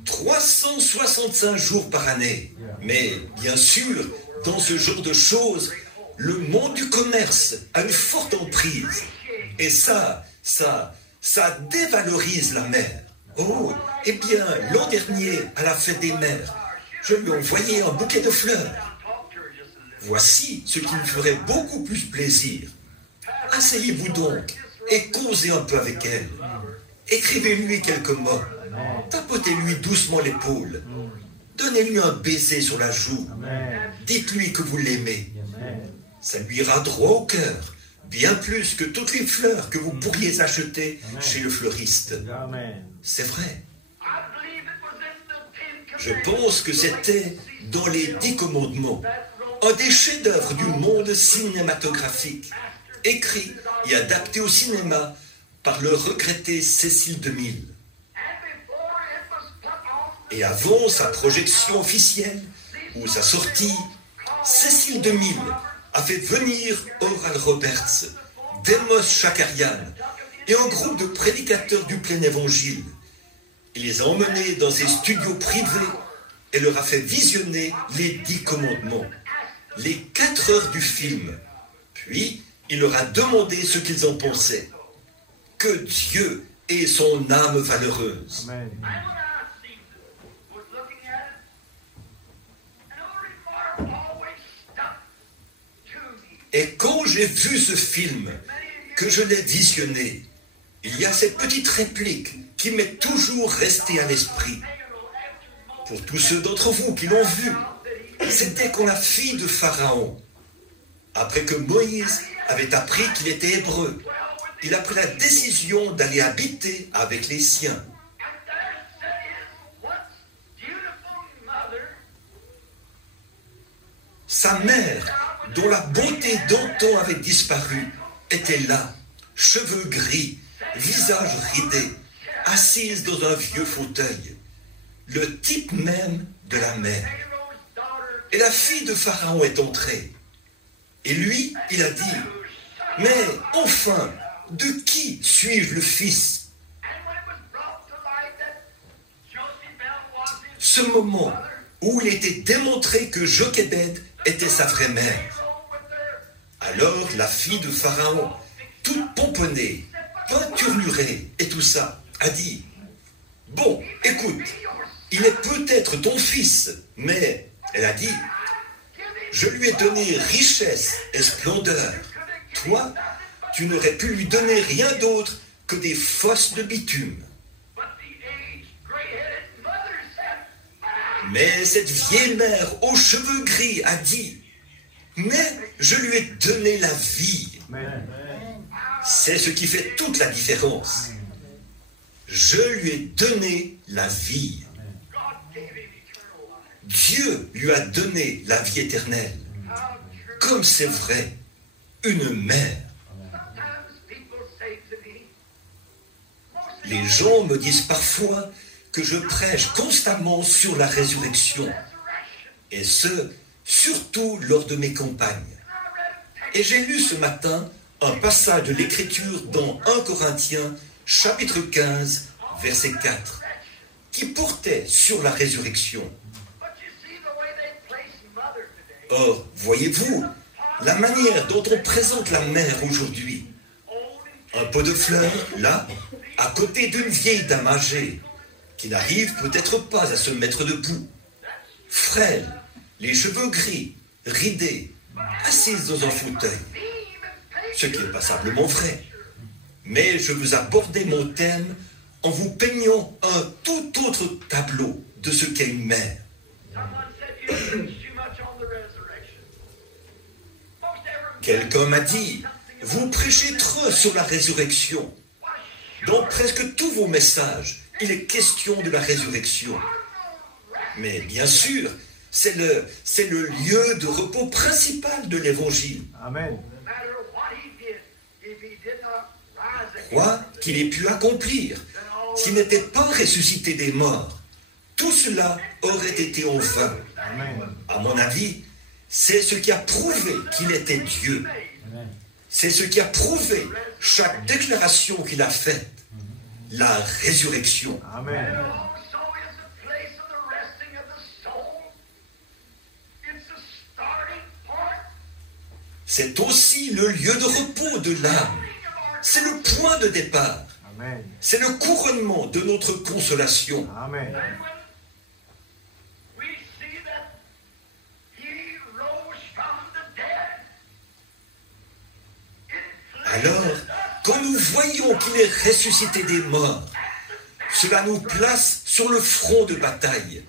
365 jours par année. Mais bien sûr, dans ce genre de choses, le monde du commerce a une forte emprise. Et ça dévalorise la mère. Oh, eh bien, l'an dernier, à la fête des mères, je lui ai envoyé un bouquet de fleurs. Voici ce qui me ferait beaucoup plus plaisir. Asseyez-vous donc et causez un peu avec elle. Écrivez-lui quelques mots. Tapotez-lui doucement l'épaule. Donnez-lui un baiser sur la joue. Dites-lui que vous l'aimez. Ça lui ira droit au cœur, bien plus que toutes les fleurs que vous pourriez acheter chez le fleuriste. C'est vrai. Je pense que c'était dans les 10 commandements, un des chefs-d'œuvre du monde cinématographique, écrit et adapté au cinéma par le regretté Cecil DeMille. Et avant sa projection officielle, ou sa sortie, Cécile DeMille a fait venir Oral Roberts, Demos Shakarian et un groupe de prédicateurs du plein évangile. Il les a emmenés dans ses studios privés et leur a fait visionner les 10 commandements, les 4 heures du film. Puis, il leur a demandé ce qu'ils en pensaient. Que Dieu ait son âme valeureuse. Amen. Et quand j'ai vu ce film, que je l'ai visionné, il y a cette petite réplique qui m'est toujours restée à l'esprit. Pour tous ceux d'entre vous qui l'ont vu, c'était quand la fille de Pharaon, après que Moïse avait appris qu'il était hébreu, il a pris la décision d'aller habiter avec les siens. Sa mère, dont la beauté d'antan avait disparu, était là, cheveux gris, visage ridé, assise dans un vieux fauteuil, le type même de la mère. Et la fille de Pharaon est entrée. Et lui, il a dit, « Mais enfin, de qui suis-je le fils ?» Ce moment où il était démontré que Jochébed était sa vraie mère. Alors la fille de Pharaon, toute pomponnée, peinturlurée et tout ça, a dit, « Bon, écoute, il est peut-être ton fils, mais, elle a dit, je lui ai donné richesse et splendeur. Toi, tu n'aurais pu lui donner rien d'autre que des fosses de bitume. » Mais cette vieille mère aux cheveux gris a dit, « Mais je lui ai donné la vie. » C'est ce qui fait toute la différence. Je lui ai donné la vie. Dieu lui a donné la vie éternelle. Comme c'est vrai, une mère. Les gens me disent parfois que je prêche constamment sur la résurrection, et ce, surtout lors de mes campagnes. Et j'ai lu ce matin un passage de l'Écriture dans 1 Corinthiens, chapitre 15, verset 4, qui portait sur la résurrection. Or, voyez-vous, la manière dont on présente la mère aujourd'hui, un pot de fleurs, là, à côté d'une vieille dame âgée, qui n'arrive peut-être pas à se mettre debout, frêle, les cheveux gris, ridés, assise dans un fauteuil. Ce qui est passablement vrai. Mais je veux aborder mon thème en vous peignant un tout autre tableau de ce qu'est une mère. Quelqu'un m'a dit, vous prêchez trop sur la résurrection. Dans presque tous vos messages, il est question de la résurrection. Mais bien sûr, c'est le lieu de repos principal de l'Évangile. Amen. Quoi qu'il ait pu accomplir, s'il n'était pas ressuscité des morts, tout cela aurait été en vain. Amen. À mon avis, c'est ce qui a prouvé qu'il était Dieu. C'est ce qui a prouvé chaque déclaration qu'il a faite. La résurrection. Amen. C'est aussi le lieu de repos de l'âme. C'est le point de départ. Amen. C'est le couronnement de notre consolation. Amen. Alors, quand nous voyons qu'il est ressuscité des morts, cela nous place sur le front de bataille,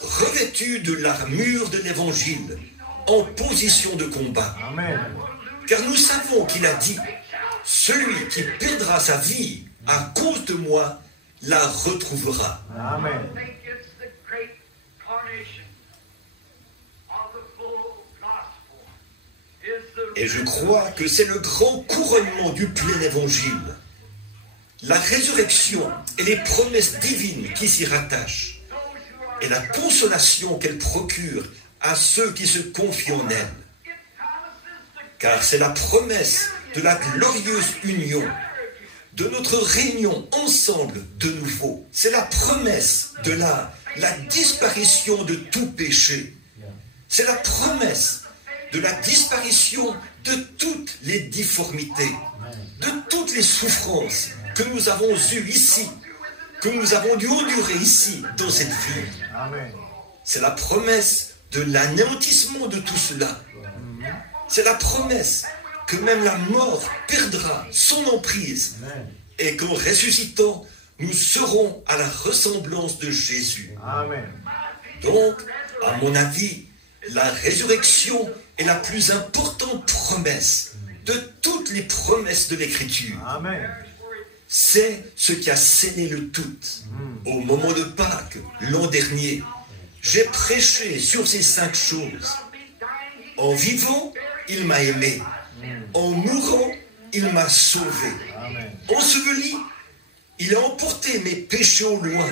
revêtus de l'armure de l'Évangile, en position de combat. Amen. Car nous savons qu'il a dit, « Celui qui perdra sa vie à cause de moi, la retrouvera. » Amen. Et je crois que c'est le grand couronnement du plein évangile. La résurrection et les promesses divines qui s'y rattachent. et la consolation qu'elle procure à ceux qui se confient en elle. Car c'est la promesse de la glorieuse union, de notre réunion ensemble de nouveau. C'est la promesse de la disparition de tout péché. C'est la promesse de la disparition de toutes les difformités, de toutes les souffrances que nous avons eues ici, que nous avons dû endurer ici, dans cette vie. Amen. C'est la promesse de l'anéantissement de tout cela. C'est la promesse que même la mort perdra son emprise et qu'en ressuscitant, nous serons à la ressemblance de Jésus. Amen. Donc, à mon avis, la résurrection est la plus importante promesse de toutes les promesses de l'Écriture. Amen. C'est ce qui a scellé le tout. Au moment de Pâques, l'an dernier, j'ai prêché sur ces 5 choses. En vivant, il m'a aimé. En mourant, il m'a sauvé. Amen. Enseveli, il a emporté mes péchés au loin.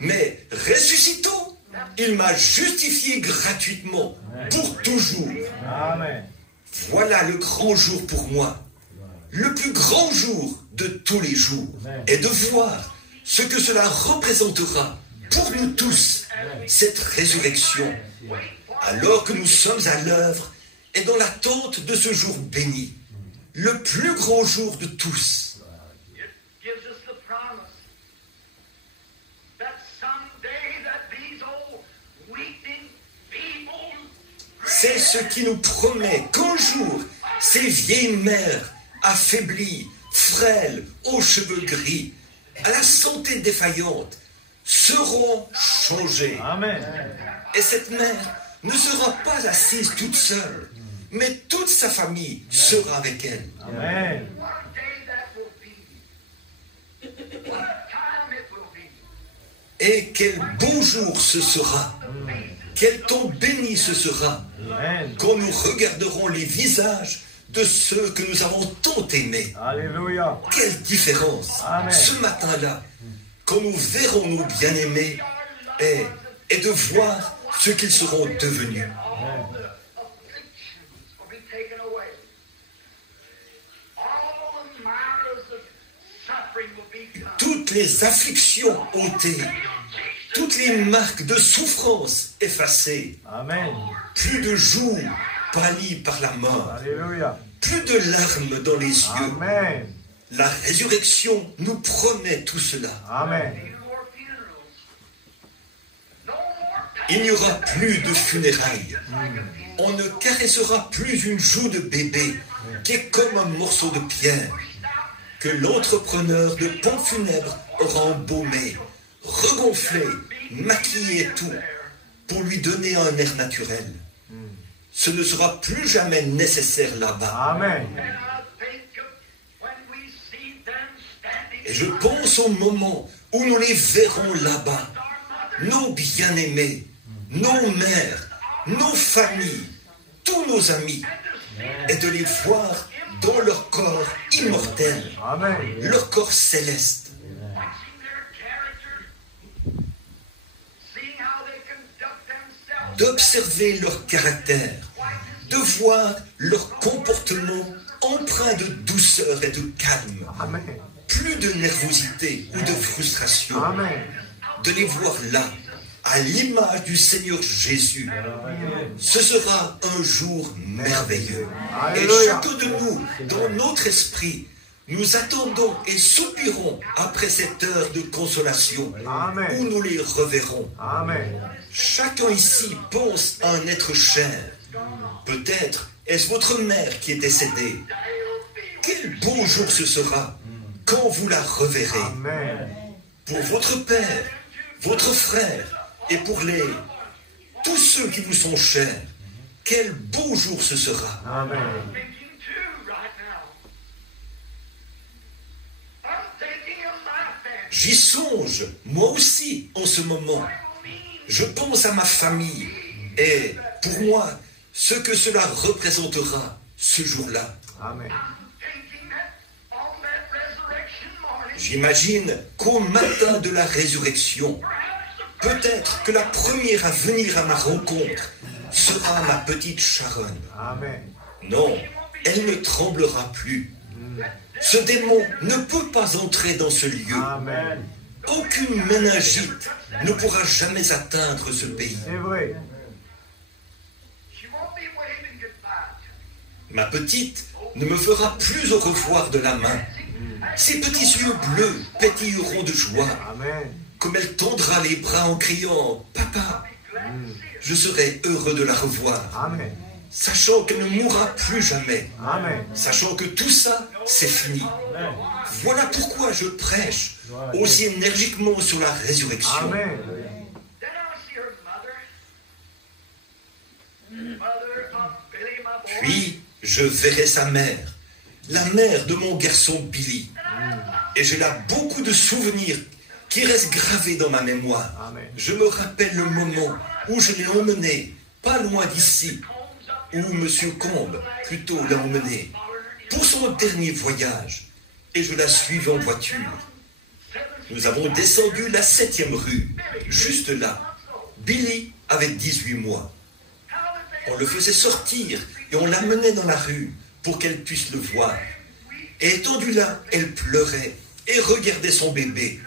Mais ressuscitant, il m'a justifié gratuitement, pour toujours. Amen. Voilà le grand jour pour moi. Le plus grand jour de tous les jours. Et de voir ce que cela représentera pour nous tous, cette résurrection. Alors que nous sommes à l'œuvre et dans l'attente de ce jour béni. Le plus grand jour de tous. gives us the promise that someday that these old weeping, feeble, C'est ce qui nous promet qu'un jour, ces vieilles mères affaiblies, frêles, aux cheveux gris, à la santé défaillante, seront changées. Amen. Et cette mère ne sera pas assise toute seule, mais toute sa famille sera avec elle. Amen. what a day that will be. What a time it will be. Et quel beau jour ce sera. Quel temps béni ce sera. Amen. Quand nous regarderons les visages de ceux que nous avons tant aimés. Alléluia. Quelle différence Amen. ce matin-là, quand nous verrons nos bien-aimés et de voir ce qu'ils seront devenus. All the afflictions will be taken away. All the marrows of suffering will be gone. Toutes les afflictions ôtées, toutes les marques de souffrance effacées, Amen. plus de jours pâlis par la mort, Alléluia. plus de larmes dans les yeux. Amen. La résurrection nous promet tout cela. Amen. No more funerals. No more Il n'y aura plus de funérailles. On ne caressera plus une joue de bébé qui est comme un morceau de pierre que l'entrepreneur de pompes funèbres aura embaumé, regonflé, maquillé et tout pour lui donner un air naturel. Ce ne sera plus jamais nécessaire là-bas. Amen. And I think of when we see them standing Et je pense au moment où nous les verrons là-bas, nos bien-aimés, nos mères, nos familles, tous nos amis, et de les voir dans leur corps immortel, Amen. leur corps céleste, watching their character, seeing how they conduct themselves. d'observer leur caractère, de voir leur comportement empreint de douceur et de calme, Amen. plus de nervosité ou de frustration, Amen. de les voir là, à l'image du Seigneur Jésus. Ce sera un jour merveilleux. Et Alléluia. chacun de nous, dans notre esprit, nous attendons et soupirons après cette heure de consolation où Amen. nous les reverrons. Amen. Chacun ici pense à un être cher. Peut-être est-ce votre mère qui est décédée. Quel beau jour ce sera quand vous la reverrez. Amen. Pour votre père, votre frère et pour tous ceux qui vous sont chers. Quel beau jour ce sera. Amen. Thinking too right now. I'm thinking of my family. J'y songe, moi aussi, en ce moment. Je pense à ma famille et, pour moi, ce que cela représentera ce jour-là. Amen. Thinking that on that resurrection morning, J'imagine qu'au matin de la résurrection, perhaps the Peut-être que la première à venir à ma rencontre sera ma petite Sharon. Amen. Non, elle ne tremblera plus. Ce démon ne peut pas entrer dans ce lieu. Amen. Aucune méningite ne pourra jamais atteindre ce pays. C'est vrai. She won't be waving goodbye. Ma petite ne me fera plus au revoir de la main. Ses petits yeux bleus pétilleront de joie, Amen. comme elle tendra les bras en criant « Papa !» Je serai heureux de la revoir, Amen. sachant qu'elle ne mourra plus jamais, Amen. sachant que tout ça, c'est fini. Voilà pourquoi je prêche aussi énergiquement sur la résurrection. Amen. Then I'll see her mother. Mother of Billy, my boy. Puis, je verrai sa mère, la mère de mon garçon Billy. Et j'ai là beaucoup de souvenirs qui restent gravés dans ma mémoire. Amen. Je me rappelle le moment où je l'ai emmené, pas loin d'ici, où M. Combe, plutôt, l'a emmené, pour son dernier voyage. Et je la suivais en voiture. Nous avons descendu la 7e rue, juste là. Billy avait 18 mois. On le faisait sortir et on l'amenait dans la rue pour qu'elle puisse le voir. Et étendue là, elle pleurait et regardait son bébé.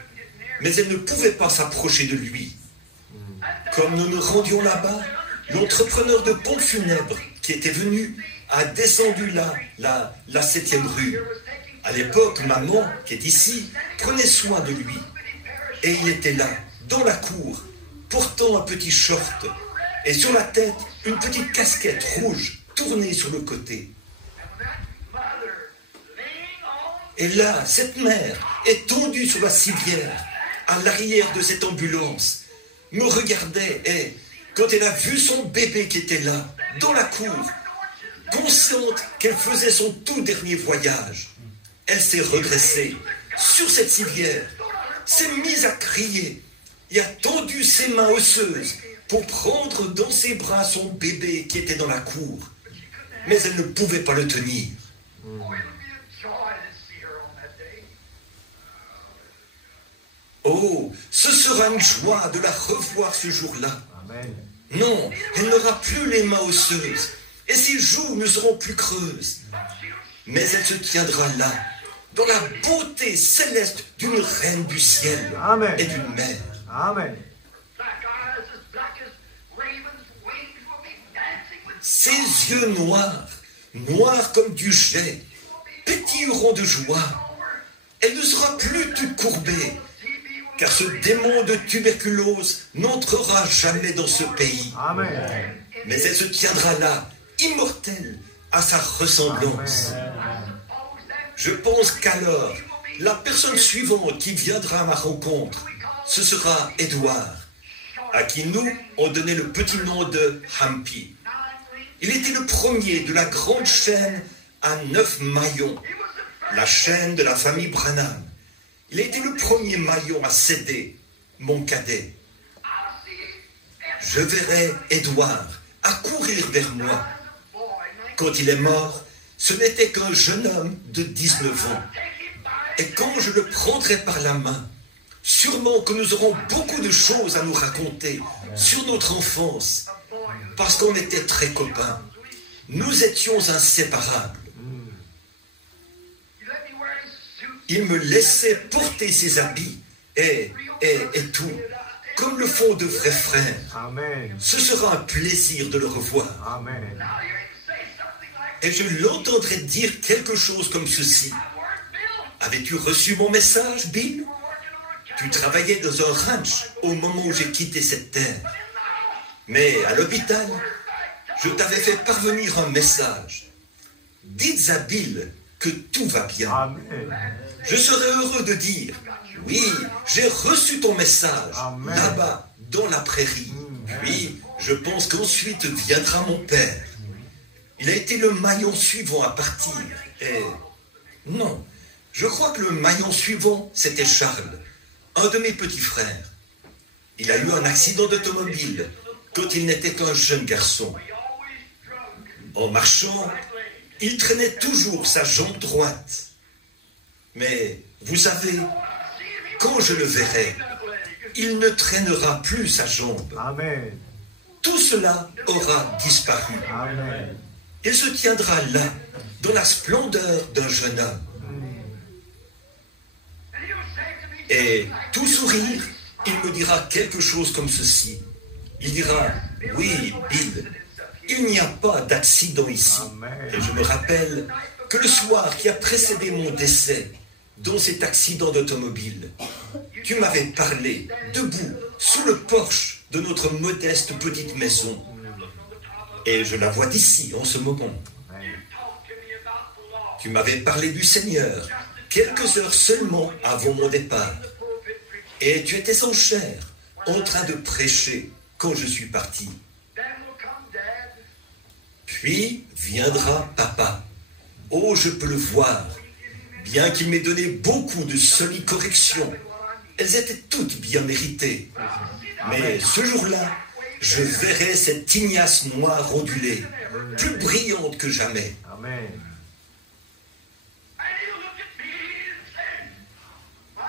Mais elle ne pouvait pas s'approcher de lui. Comme nous nous rendions là-bas, l'entrepreneur de pompes funèbres qui était venu a descendu là, la 7e rue. À l'époque, maman, qui est ici, prenait soin de lui. Et il était là, dans la cour, portant un petit short, et sur la tête, une petite casquette rouge tournée sur le côté. Et là, cette mère, étendue sur la civière, à l'arrière de cette ambulance, me regardait et, quand elle a vu son bébé qui était là, dans la cour, consciente qu'elle faisait son tout dernier voyage, elle s'est redressée sur cette civière, s'est mise à crier et a tendu ses mains osseuses pour prendre dans ses bras son bébé qui était dans la cour. Mais elle ne pouvait pas le tenir. Oh, it'll be a joy to see her on that day. Oh, ce sera une joie de la revoir ce jour-là. Amen. Non, elle n'aura plus les mains osseuses et ses joues ne seront plus creuses. Mais elle se tiendra là, dans la beauté céleste d'une reine du ciel Amen. et d'une mère. Amen. Black eyes as black as ravens' wings will be dancing with Ses yeux noirs, noirs comme du jet, pétilleront de joie. Elle ne sera plus toute courbée, car ce démon de tuberculose n'entrera jamais dans ce pays. Amen. Mais elle se tiendra là, immortelle, à sa ressemblance. Je pense qu'alors, la personne suivante qui viendra à ma rencontre, ce sera Édouard, à qui nous, on donnait le petit nom de Hampi. Il était le premier de la grande chaîne à 9 maillons, la chaîne de la famille Branham. Il a été le premier maillon à céder, mon cadet. Je verrai Édouard accourir vers moi. Quand il est mort, ce n'était qu'un jeune homme de 19 ans. Et quand je le prendrai par la main, sûrement que nous aurons beaucoup de choses à nous raconter sur notre enfance, parce qu'on était très copains. Nous étions inséparables. you let me wear his suit. Il me laissait porter ses habits et tout, comme le font de vrais frères. Amen. Ce sera un plaisir de le revoir. Amen. Now you ain't say something like Et je l'entendrai dire quelque chose comme ceci. that word, Bill. Avais-tu reçu mon message, Bill? Tu travaillais dans un ranch au moment où j'ai quitté cette terre. Mais à l'hôpital, je t'avais fait parvenir un message. Dites à Bill que tout va bien. Amen. Je serai heureux de dire, oui, j'ai reçu ton message, Amen. là-bas, dans la prairie. Puis, je pense qu'ensuite viendra mon père. Il a été le maillon suivant à partir. Et non, je crois que le maillon suivant, c'était Charles, un de mes petits frères. Il a eu un accident d'automobile quand il n'était qu'un jeune garçon. En marchant, il traînait toujours sa jambe droite. Mais, vous savez, quand je le verrai, il ne traînera plus sa jambe. Amen. Tout cela aura disparu. Amen. Il se tiendra là, dans la splendeur d'un jeune homme. Et tout sourire, il me dira quelque chose comme ceci. Il dira, oui, Bill, il n'y a pas d'accident ici. Et je me rappelle que le soir qui a précédé mon décès, dans cet accident d'automobile, tu m'avais parlé, debout, sous le porche de notre modeste petite maison. Et je la vois d'ici, en ce moment. Tu m'avais parlé du Seigneur, quelques heures seulement avant mon départ. Et tu étais en chair, en train de prêcher, quand je suis parti. Puis viendra papa. Oh, je peux le voir. Bien qu'il m'ait donné beaucoup de solides corrections, elles étaient toutes bien méritées. Mais ce jour-là, je verrai cette tignasse noire ondulée, plus brillante que jamais. Amen.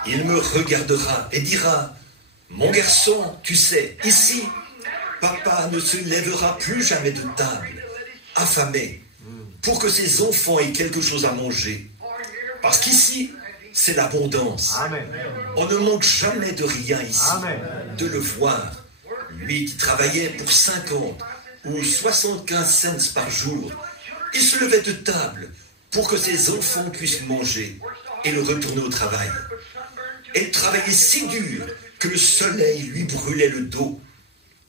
Il me regardera et dira, « Mon garçon, tu sais, ici, papa ne se lèvera plus jamais de table, affamé, pour que ses enfants aient quelque chose à manger. Parce qu'ici, c'est l'abondance. Amen. On ne manque jamais de rien ici. Amen. De le voir, lui qui travaillait pour 50 ou 75 cents par jour, il se levait de table pour que ses enfants puissent manger et le retourner au travail. Et il travaillait si dur que le soleil lui brûlait le dos.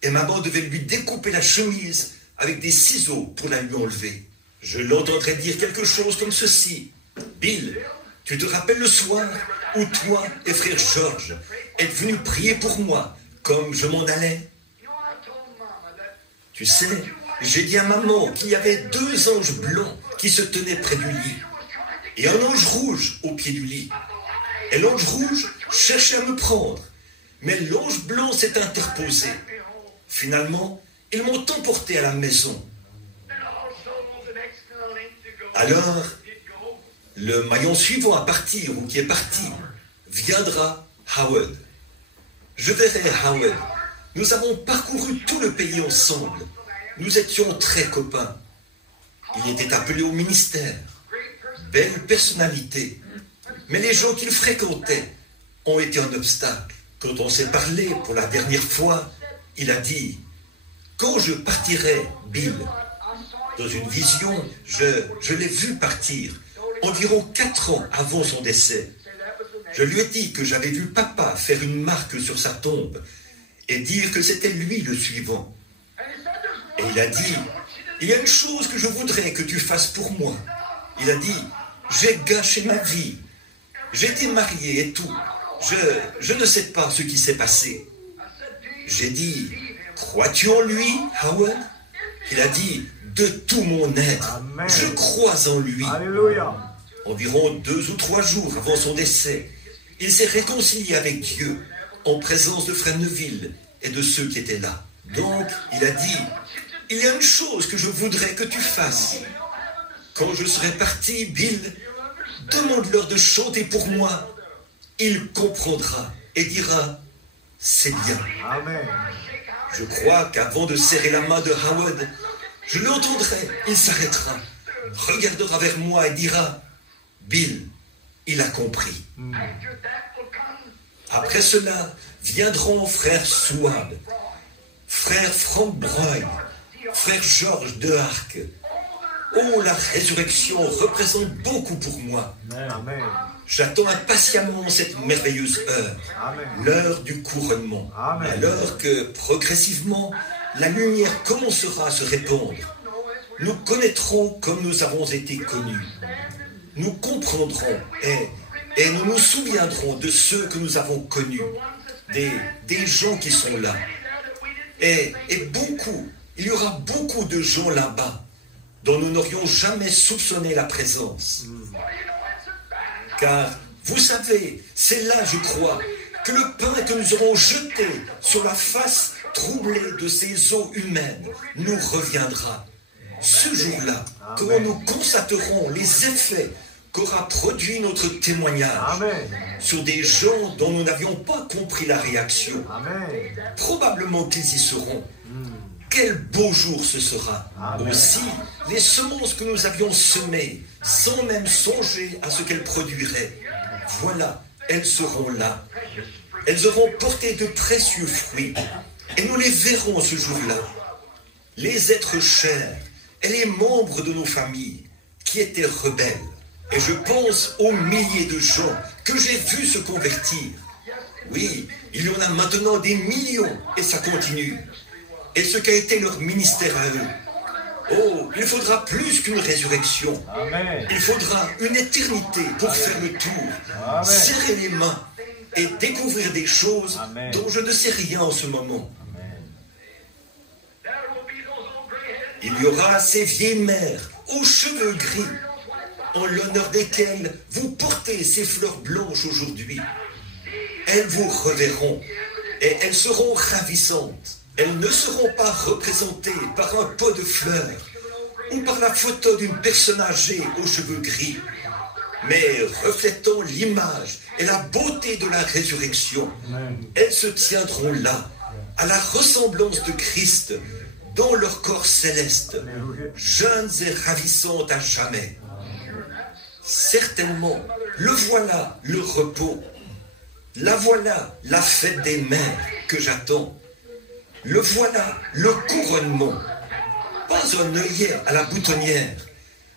Et maman devait lui découper la chemise avec des ciseaux pour la lui enlever. Je l'entendrais dire quelque chose comme ceci. « Bill, tu te rappelles le soir où toi et frère George êtes venus prier pour moi comme je m'en allais? Tu sais, j'ai dit à maman qu'il y avait 2 anges blancs qui se tenaient près du lit et un ange rouge au pied du lit. Et l'ange rouge cherchait à me prendre, mais l'ange blanc s'est interposé. Finalement, ils m'ont emporté à la maison. Alors, le maillon suivant à partir, ou qui est parti, viendra Howard. Je verrai Howard. Nous avons parcouru tout le pays ensemble. Nous étions très copains. Il était appelé au ministère. Belle personnalité. Mais les gens qu'il fréquentait ont été un obstacle. Quand on s'est parlé pour la dernière fois, il a dit « Quand je partirai, Bill ?» Dans une vision, je l'ai vu partir, environ 4 ans avant son décès. Je lui ai dit que j'avais vu papa faire une marque sur sa tombe et dire que c'était lui le suivant. Et il a dit « Il y a une chose que je voudrais que tu fasses pour moi. » Il a dit « J'ai gâché ma vie. J'ai été marié et tout. Je ne sais pas ce qui s'est passé. » J'ai dit « Crois-tu en lui, Howard ?» Il a dit « De tout mon être, Amen. je crois en lui. » Alléluia. Environ 2 ou 3 jours avant son décès, il s'est réconcilié avec Dieu en présence de Frère Neville et de ceux qui étaient là. Donc, il a dit « Il y a une chose que je voudrais que tu fasses. Quand je serai parti, Bill, demande-leur de chanter pour moi. Il comprendra et dira « C'est bien. » Amen. Je crois qu'avant de serrer la main de Howard, je l'entendrai, il s'arrêtera, regardera vers moi et dira « Bill, il a compris. » Après cela, viendront frère Seward, frère Frank Bryan, frère George de Arc. Oh, la résurrection représente beaucoup pour moi. Amen. J'attends impatiemment cette merveilleuse heure, Amen. l'heure du couronnement, Amen. alors que progressivement, la lumière commencera à se répandre. Nous connaîtrons comme nous avons été connus. Nous comprendrons et nous nous souviendrons de ceux que nous avons connus, des gens qui sont là. Et beaucoup, il y aura beaucoup de gens là-bas dont nous n'aurions jamais soupçonné la présence. Car, vous savez, c'est là, je crois, que le pain que nous aurons jeté sur la face troublée de ces eaux humaines nous reviendra. Ce jour-là, quand nous constaterons les effets qu'aura produit notre témoignage Amen. sur des gens dont nous n'avions pas compris la réaction. Amen. Probablement qu'ils y seront. Quel beau jour ce sera. Amen. Aussi, les semences que nous avions semées, sans même songer à ce qu'elles produiraient, voilà, elles seront là. Elles auront porté de précieux fruits. Et nous les verrons ce jour-là. Les êtres chers et les membres de nos familles qui étaient rebelles. Et je pense aux milliers de gens que j'ai vus se convertir. Oui, il y en a maintenant des millions et ça continue. Et ce qu'a été leur ministère à eux. Oh, il faudra plus qu'une résurrection. Amen. Il faudra une éternité pour faire le tour, Amen. serrer les mains et découvrir des choses Amen. dont je ne sais rien en ce moment. Il y aura ces vieilles mères aux cheveux gris, en l'honneur desquelles vous portez ces fleurs blanches aujourd'hui. Elles vous reverront et elles seront ravissantes. Elles ne seront pas représentées par un pot de fleurs ou par la photo d'une personne âgée aux cheveux gris, mais reflétant l'image et la beauté de la résurrection. Elles se tiendront là, à la ressemblance de Christ, dans leur corps céleste, jeunes et ravissantes à jamais. Certainement, le voilà, le repos. La voilà, la fête des mères que j'attends. Le voilà, le couronnement. Pas un œillet à la boutonnière,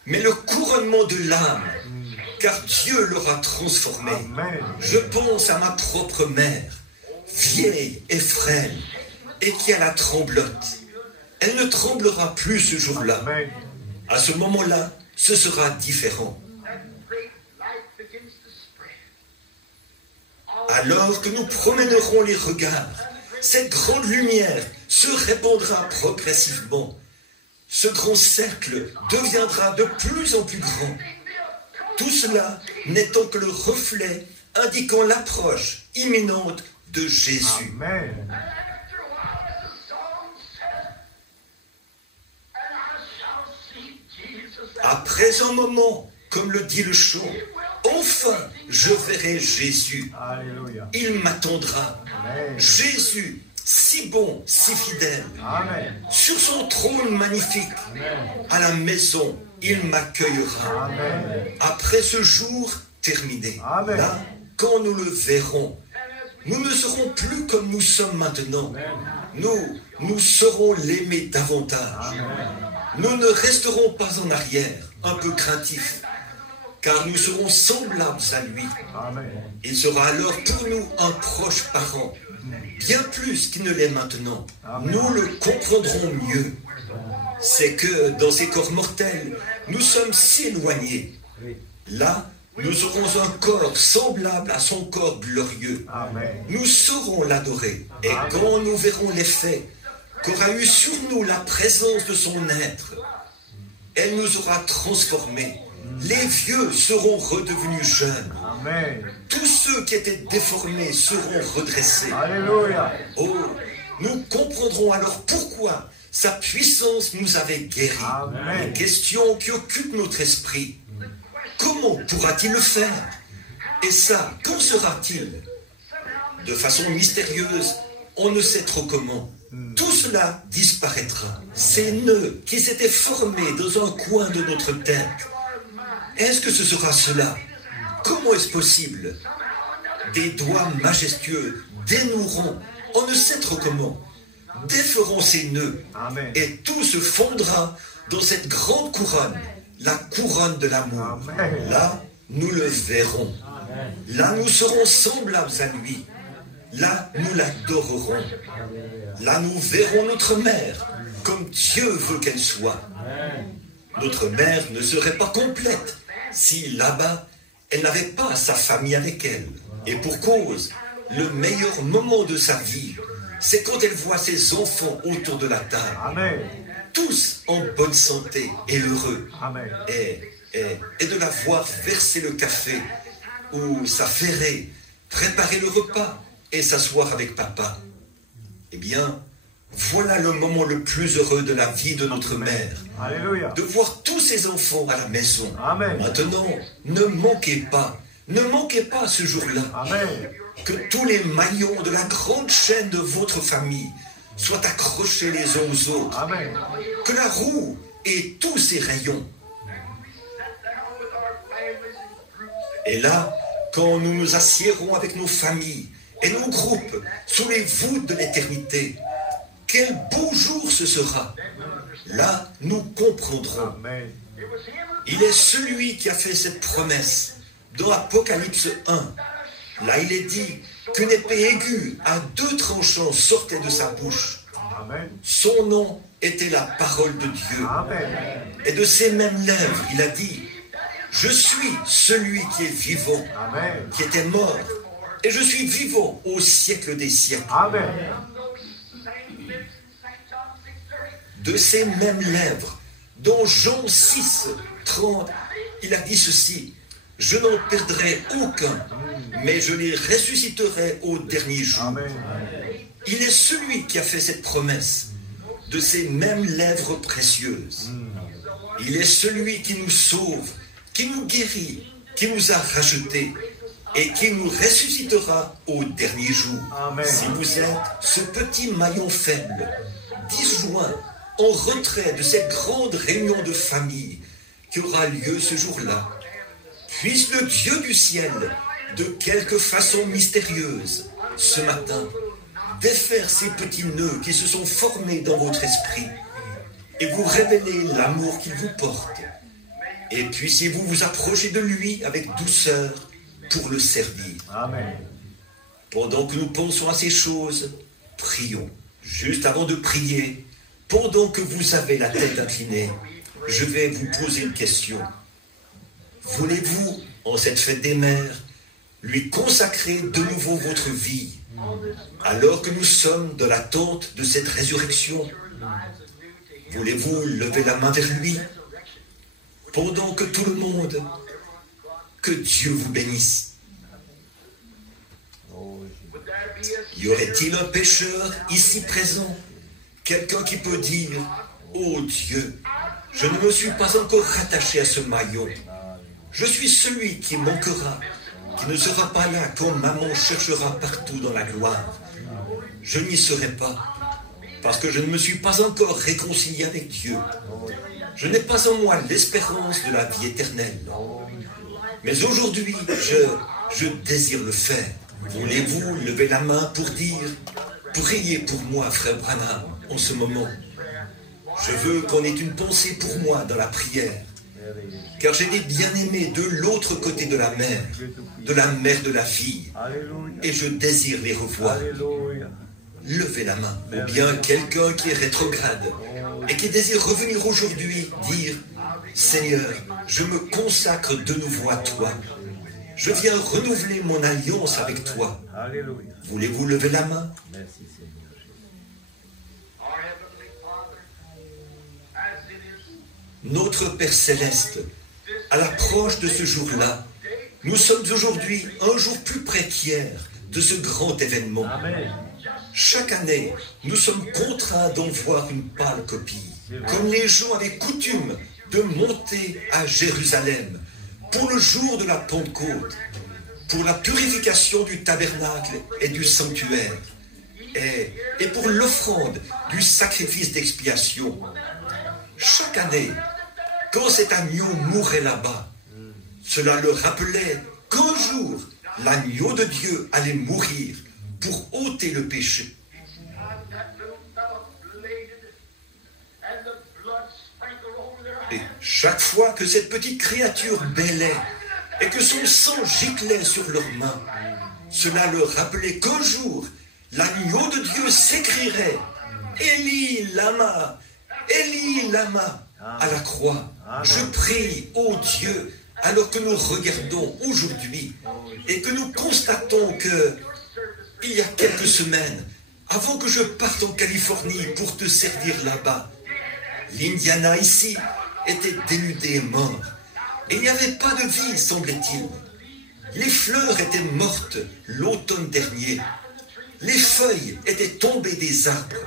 mais le couronnement de l'âme, car Dieu l'aura transformé. Amen. Je pense à ma propre mère, vieille et frêle, et qui a la tremblote. Elle ne tremblera plus ce jour-là. Amen. À ce moment-là, ce sera différent. Alors que nous promènerons les regards, cette grande lumière se répandra progressivement. Ce grand cercle deviendra de plus en plus grand. Tout cela n'étant que le reflet indiquant l'approche imminente de Jésus. Amen. Après un moment, comme le dit le chant, enfin je verrai Jésus. Alléluia. Il m'attendra. Amen. Jésus, si bon, si fidèle. Amen. Sur son trône magnifique, à la maison, il m'accueillera. Amen. Après ce jour terminé, Amen. là, quand nous le verrons, nous ne serons plus comme nous sommes maintenant. Nous saurons l'aimer davantage. Nous ne resterons pas en arrière, un peu craintifs, car nous serons semblables à lui. Amen. Il sera alors pour nous un proche parent, bien plus qu'il ne l'est maintenant. Nous le comprendrons mieux. C'est que dans ces corps mortels, nous sommes si éloignés. Là, nous aurons un corps semblable à son corps glorieux. Amen. Nous saurons l'adorer. Et quand nous verrons l'effet qu'aura eu sur nous la présence de son être, elle nous aura transformés. Les vieux seront redevenus jeunes. Amen. Tous ceux qui étaient déformés seront redressés. Alléluia. Oh, nous comprendrons alors pourquoi sa puissance nous avait guéris. Amen. Une question qui occupe notre esprit. Comment pourra-t-il le faire? Et ça, quand sera-t-il? De façon mystérieuse, on ne sait trop comment. Tout cela disparaîtra. Ces nœuds qui s'étaient formés dans un coin de notre tête, est-ce que ce sera cela? Comment est-ce possible? Des doigts majestueux dénoueront, on ne sait trop comment, déferont ces nœuds, Amen. et tout se fondra dans cette grande couronne, la couronne de l'amour. Amen. Là, nous le verrons. Là, nous serons semblables à lui. Là, nous l'adorerons. Là, nous verrons notre mère, comme Dieu veut qu'elle soit. Notre mère ne serait pas complète si là-bas, elle n'avait pas sa famille avec elle. Et pour cause, le meilleur moment de sa vie, c'est quand elle voit ses enfants autour de la table, Amen. tous en bonne santé et heureux, Amen. et de la voir verser le café ou s'affairer, préparer le repas et s'asseoir avec papa. Eh bien, Voilà le moment le plus heureux de la vie de notre mère. Alléluia. De voir tous ses enfants à la maison. Amen. Maintenant, ne manquez pas ce jour-là. Amen. Que tous les maillons de la grande chaîne de votre famille soient accrochés les uns aux autres. Amen. Que la roue et tous ses rayons. Et là, quand nous nous assiérons avec nos familles et nos groupes sous les voûtes de l'éternité, quel beau jour ce sera. Là, nous comprendrons. Amen. Il est celui qui a fait cette promesse dans Apocalypse 1. Là, il est dit qu'une épée aiguë à 2 tranchants sortait de sa bouche. Amen. Son nom était la parole de Dieu. Amen. Et de ses mêmes lèvres, il a dit, je suis celui qui est vivant, Amen. qui était mort, et je suis vivant au siècle des siècles. Amen. De ces mêmes lèvres, dans Jean 6, 30, il a dit ceci, je n'en perdrai aucun, mais je les ressusciterai au dernier jour. Amen. Il est celui qui a fait cette promesse, de ces mêmes lèvres précieuses. Il est celui qui nous sauve, qui nous guérit, qui nous a rachetés et qui nous ressuscitera au dernier jour. Amen. Si vous êtes ce petit maillon faible, disjoint, en retrait de cette grande réunion de famille qui aura lieu ce jour-là, puisse le Dieu du ciel, de quelque façon mystérieuse, ce matin, défaire ces petits nœuds qui se sont formés dans votre esprit et vous révéler l'amour qu'il vous porte. Et puissiez-vous vous approcher de lui avec douceur pour le servir. Amen. Pendant que nous pensons à ces choses, prions. Juste avant de prier, pendant que vous avez la tête inclinée, je vais vous poser une question. Voulez-vous, en cette fête des mères, lui consacrer de nouveau votre vie, alors que nous sommes dans l'attente de cette résurrection? Voulez-vous lever la main vers lui, pendant que tout le monde, que Dieu vous bénisse? Y aurait-il un pécheur ici présent? Quelqu'un qui peut dire, oh Dieu, je ne me suis pas encore rattaché à ce maillon. Je suis celui qui manquera, qui ne sera pas là quand maman cherchera partout dans la gloire. Je n'y serai pas, parce que je ne me suis pas encore réconcilié avec Dieu. Je n'ai pas en moi l'espérance de la vie éternelle. Mais aujourd'hui, je désire le faire. Voulez-vous lever la main pour dire, priez pour moi, frère Branham, en ce moment. Je veux qu'on ait une pensée pour moi dans la prière. Car j'ai des bien-aimés de l'autre côté de la mer de la vie. Et je désire les revoir. Alléluia. Levez la main. Ou bien quelqu'un qui est rétrograde et qui désire revenir aujourd'hui, dire, Seigneur, je me consacre de nouveau à toi. Je viens renouveler mon alliance avec toi. Alléluia. Voulez-vous lever la main? Merci Seigneur Jésus. Our Heavenly Father, as it is Notre Père Céleste, à l'approche de ce jour-là, nous sommes aujourd'hui un jour plus près qu'hier de ce grand événement. Amen. Chaque année, nous sommes contraints d'en voir une pâle copie, comme les gens avaient coutume de monter à Jérusalem pour le jour de la Pentecôte, pour la purification du tabernacle et du sanctuaire, et pour l'offrande du sacrifice d'expiation. Chaque année, quand cet agneau mourait là-bas, cela leur rappelait qu'un jour, l'agneau de Dieu allait mourir pour ôter le péché. that little fellow bladed and the blood sprinkled over their Et chaque fois que cette petite créature bêlait et que son sang giclait sur leurs mains, cela leur rappelait qu'un jour, l'agneau de Dieu s'écrierait « Élie lama, Élie lama » à la croix. Je prie, ô Dieu, alors que nous regardons aujourd'hui et que nous constatons que il y a quelques semaines, avant que je parte en Californie pour te servir là-bas, l'Indiana ici était dénudé et mort. Et il n'y avait pas de vie, semblait-il. Les fleurs étaient mortes l'automne dernier. Les feuilles étaient tombées des arbres.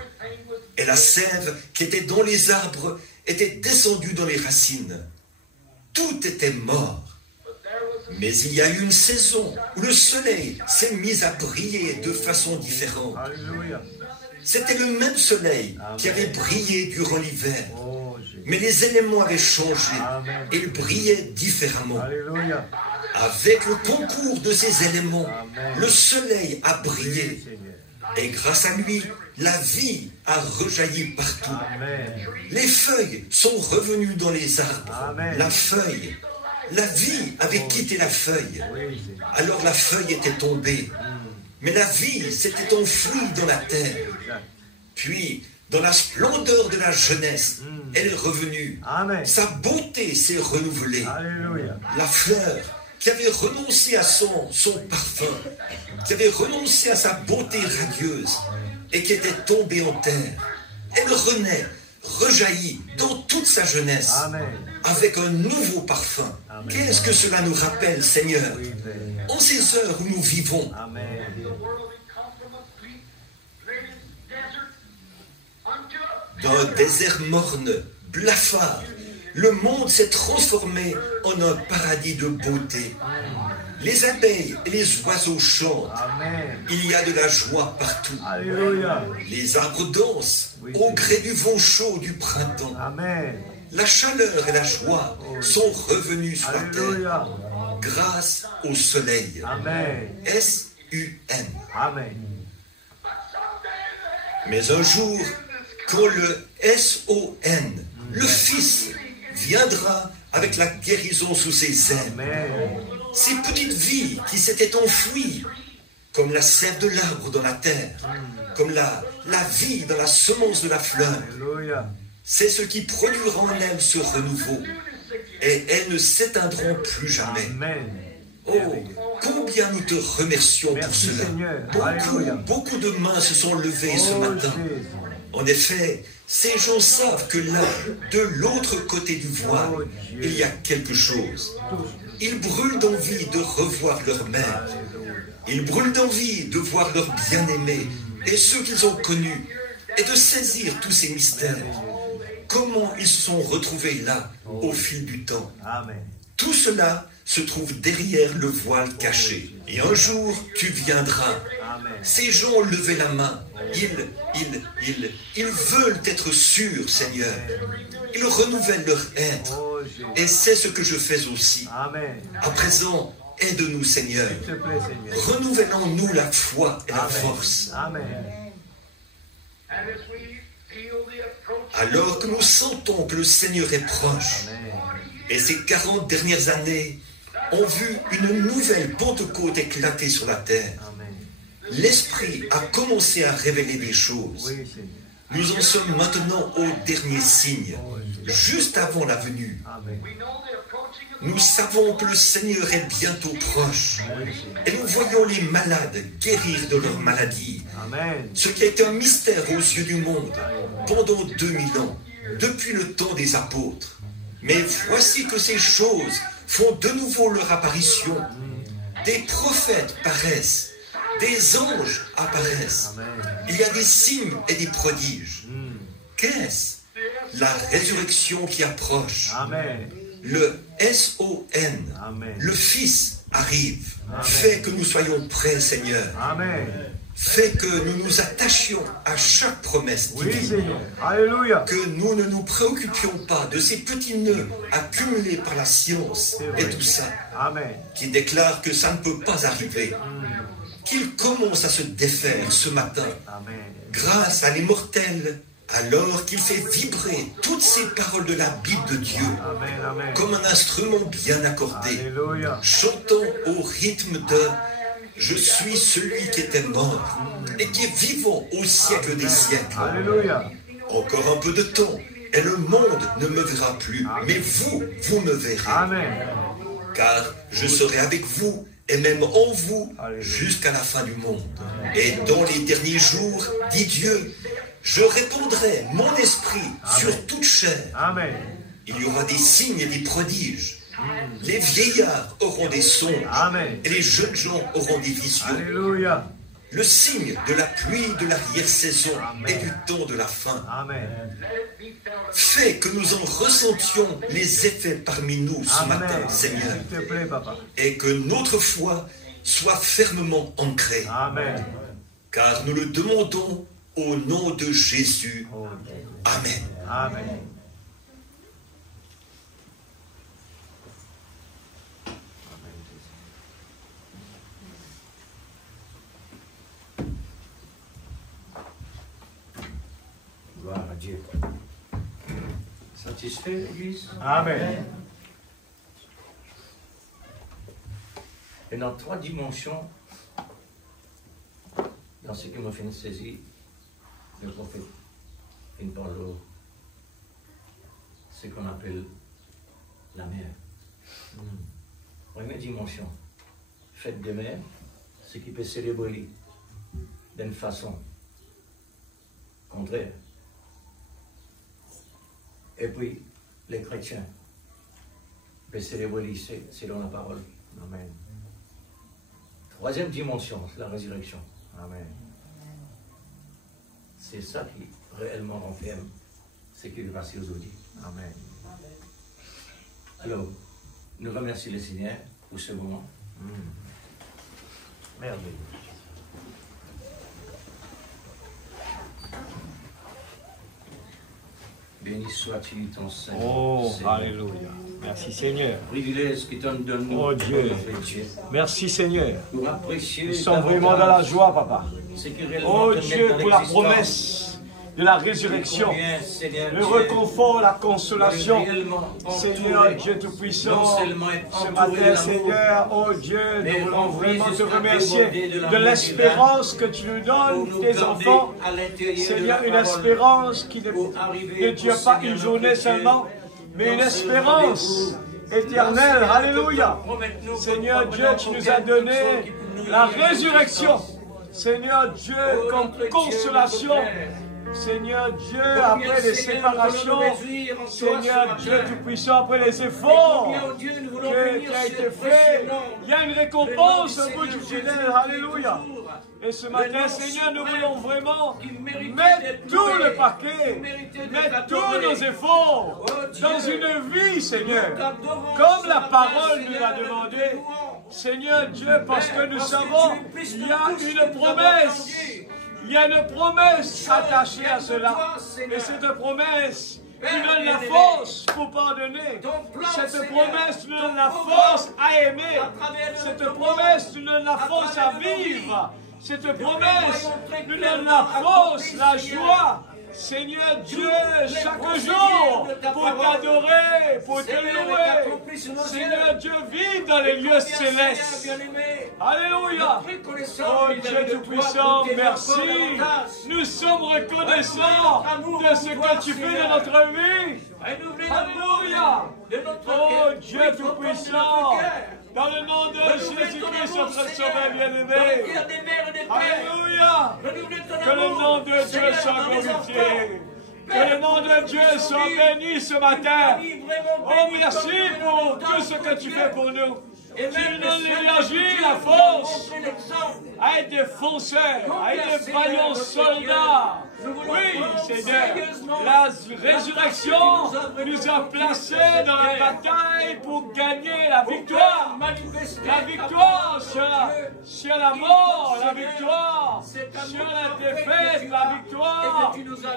et la sève qui était dans les arbres était descendue dans les racines. Tout était mort. Mais il y a eu une saison où le soleil s'est mis à briller de façon différente. Alléluia. C'était le même soleil qui avait brillé durant l'hiver. Oh, Jésus. Mais les éléments avaient changé Amen. et ils brillaient différemment. Alléluia. Avec le concours de ces éléments, Amen. le soleil a Oui, brillé. Seigneur. Et grâce à lui, la vie a rejailli partout. Amen. Les feuilles sont revenues dans les arbres. Amen. La feuille, la vie avait quitté la feuille. Oui, Seigneur. Alors la feuille était tombée. Mais la vie s'était enfouie dans la terre. Exact. Puis, dans la splendeur de la jeunesse, elle est revenue. Amen. Sa beauté s'est renouvelée. Alléluia. La fleur qui avait renoncé à son parfum, qui avait renoncé à sa beauté radieuse et qui était tombée en terre, elle renaît, rejaillit dans toute sa jeunesse Amen. avec un nouveau parfum. Amen. Qu'est-ce que cela nous rappelle, Seigneur? Oui, Père. En ces heures où nous vivons, Amen. The world had come from a bleak, plain desert unto a dans un désert morne, blafard, le monde s'est transformé en un paradis de beauté. Les abeilles et les oiseaux chantent. Amen. Il y a de la joie partout. Alléluia. Les arbres dansent au gré du vent chaud du printemps. Amen. La chaleur et la joie sont revenues sur la terre Alléluia. grâce au soleil. Amen. S-U-N. Amen. Mais un jour, quand le S-O-N, le Fils, viendra avec la guérison sous ses ailes, Amen. ces petites vies qui s'étaient enfouies, comme la sève de l'arbre dans la terre, comme la vie dans la semence de la fleur, Alléluia. c'est ce qui produira en elles ce renouveau. Et elles ne s'éteindront plus jamais. Amen. Oh, combien nous te remercions pour Merci, cela. Seigneur. Alléluia. Beaucoup de mains se sont levées ce Oh, matin. Jésus. En effet, ces gens savent que là, de l'autre côté du voile, Oh, Dieu. il y a quelque chose. Ils brûlent d'envie de revoir leur mère. Alléluia. Ils brûlent d'envie de voir leurs bien-aimés et ceux qu'ils ont connus et de saisir tous ces mystères. Comment ils se sont retrouvés là au fil du temps. Amen. Tout cela se trouve derrière le voile caché. Et un jour, tu viendras. Amen. Ces gens ont levé la main. Ils veulent être sûrs, Seigneur. Ils renouvellent leur être. Oh, Jésus. Et c'est ce que je fais aussi. Amen. À présent, aide-nous, Seigneur. S'il te plaît, Seigneur. Renouvelle en nous la foi et la Amen. force. Amen. and as we feel the approach Alors que nous sentons que le Seigneur est proche, Amen. et ces 40 dernières années ont vu une nouvelle Pentecôte éclater sur la terre, Amen. l'Esprit a commencé à révéler des choses. Oui, Seigneur. Nous en sommes maintenant au dernier signe, Oh, Jésus. juste avant la venue. Amen. we know the approaching of Nous savons que le Seigneur est bientôt proche, Oui, Seigneur. et nous voyons les malades guérir de leur maladie. Amen. Ce qui a été un mystère aux yeux du monde pendant 2000 ans, depuis le temps des apôtres. Mais voici que ces choses font de nouveau leur apparition. Des prophètes paraissent, des anges apparaissent. Amen. Il y a des signes et des prodiges. Mm. Qu'est-ce? La résurrection qui approche. Amen. Le S-O-N, Amen. le Fils arrive. Amen. Fais que nous soyons prêts, Seigneur. Amen. Fais que nous nous attachions à chaque promesse Oui, divine. Seigneur. Alléluia. Que nous ne nous préoccupions pas de ces petits nœuds accumulés par la science et tout ça, Amen. qui déclarent que ça ne peut pas arriver. Qu'il commence à se défaire ce matin, Amen. grâce à l'immortel, alors qu'il fait vibrer toutes ces paroles de la Bible de Dieu, Amen. Amen. comme un instrument bien accordé, Alléluia. chantant au rythme de « Je suis celui qui était mort et qui est vivant au siècle des siècles ». Alléluia. Encore un peu de temps, et le monde ne me verra plus, mais vous, vous me verrez, Amen. car je serai avec vous, et même en vous, Alléluia. jusqu'à la fin du monde. Et dans les derniers jours, dit Dieu, je répandrai mon esprit sur toute chair. Amen. Il y aura des signes et des prodiges. Les vieillards auront des songes, Amen. et les jeunes gens auront des visions. Alléluia. le signe de la pluie de l'arrière-saison et du temps de la fin. Amen. Fais que nous en ressentions les effets parmi nous ce matin, Amen. Seigneur, S'il te plaît, papa. et que notre foi soit fermement ancrée, Amen. car nous le demandons au nom de Jésus. Oh, Amen. Amen. Gloire à Dieu. Satisfait, l'Église? Amen. Et dans 3 dimensions, dans ce qui me fait une saisie, le prophète il parle de ce qu'on appelle la mer. Première dimension, fête de mer, ce qui peut célébrer d'une façon contraire. Et puis, les chrétiens peuvent célébrer selon la parole. Amen. Troisième dimension, c'est la résurrection. Amen. C'est ça qui réellement renferme ce qui va passer aujourd'hui. Amen. Alors, nous remercions le Seigneur pour ce moment. Merveilleux. Béni sois-tu ton Seigneur. Oh, Seigneur. alléluia. Merci Seigneur. Privilège qui t'en donne nous. Oh Dieu. Merci Seigneur. Pour apprécier. Nous sommes vraiment dans la joie, papa. Ce qui réellement Oh te met Dieu, dans pour la l'existence. promesse de la résurrection, Combien, Seigneur le Dieu, réconfort, la on est consolation. réellement Seigneur entouré, Dieu non Tout-Puissant, seulement être ce entouré matin, de l'amour, Seigneur, oh Dieu, mais nous voulons rempli vraiment te jusqu'à remercier déborder de l'amour de l'espérance que tu nous pour donnes, nous tes garder enfants. à l'intérieur de Seigneur, la une parole, espérance qui pour arriver ne dure au pas Seigneur une journée notre Dieu, seulement, mais dans une ce espérance rendez-vous. éternelle. Seigneur, Alléluia. que promets-nous Seigneur que Dieu, tu nous as aucune donné personne qui peut nous la lier à résurrection. l'existence. Seigneur Dieu, Oh, comme notre Dieu, consolation. notre Père. Seigneur Dieu, Combien, après les Seigneur, nous voulons séparations, nous réjouir en toi Seigneur ce Dieu matin. Tout-Puissant, après les Et efforts combien, oh Dieu, nous voulons qui bénir a ce été précieux fait, nom. il y a une Le nom récompense du au bout Seigneur du Jésus, tunnel. qui Alléluia. toujours, Et ce le matin, nom Seigneur, nous suprême voulons vraiment qui méritait mettre d'être tout loué, le paquet, qui méritait d'être mettre tous adoré. nos efforts Oh Dieu, dans une vie, Seigneur, nous t'adorons comme ce la matin, parole nous Seigneur, l'a nous demandé. te louons. Seigneur Dieu, parce que nous Parce que savons tu es plus qu'il que y a tout ce que une nous avons promesse. entendu. Il y a une promesse attachée à viennent de cela. toi, Seigneur. Et cette promesse nous Père donne la bien-aimé, force pour pardonner. ton plan, Cette Seigneur, promesse nous ton donne la programme, force à aimer. à travers Cette notre promesse monde, nous donne la à force à travers nos vies. vivre. Cette nous promesse voyons très nous donne clairement la force, accompli, la Seigneur. joie. Seigneur Dieu, les chaque procédures jour, de ta pour parole. t'adorer, pour te Seigneur, est louer. accompli sur nos Seigneur yeux. Dieu, vive dans les lieux Combien, célestes. Seigneur bien-aimé, Alléluia. nous te reconnaissons Oh vis-à-vis Dieu de toi Tout-Puissant, pour tes merci. efforts davantage. Nous sommes reconnaissants Renouveler notre amour de ce pour toi, que tu fais Seigneur. dans notre vie. Renouveler Alléluia. l'amour de notre Oh cœur. Dieu Oui, ton Tout-Puissant, notre cœur. dans le nom de Renouveler ton Jésus-Christ, amour, notre Seigneur, Sauveur dans le bien-aimé. cœur des mères et des pères. Alléluia. Renouveler ton Que le amour, nom de Dieu Seigneur, soit dans les glorifié. enfants. Que le nom de Dieu soit béni ce matin. Oh, merci pour tout ce que tu fais pour nous. Tu nous donnes l'énergie, la force à être des fonceurs, à être des vaillants soldats. Oui, Seigneur, la résurrection nous a placés dans la bataille pour gagner la victoire. La victoire sur la mort, la victoire sur la défaite, la victoire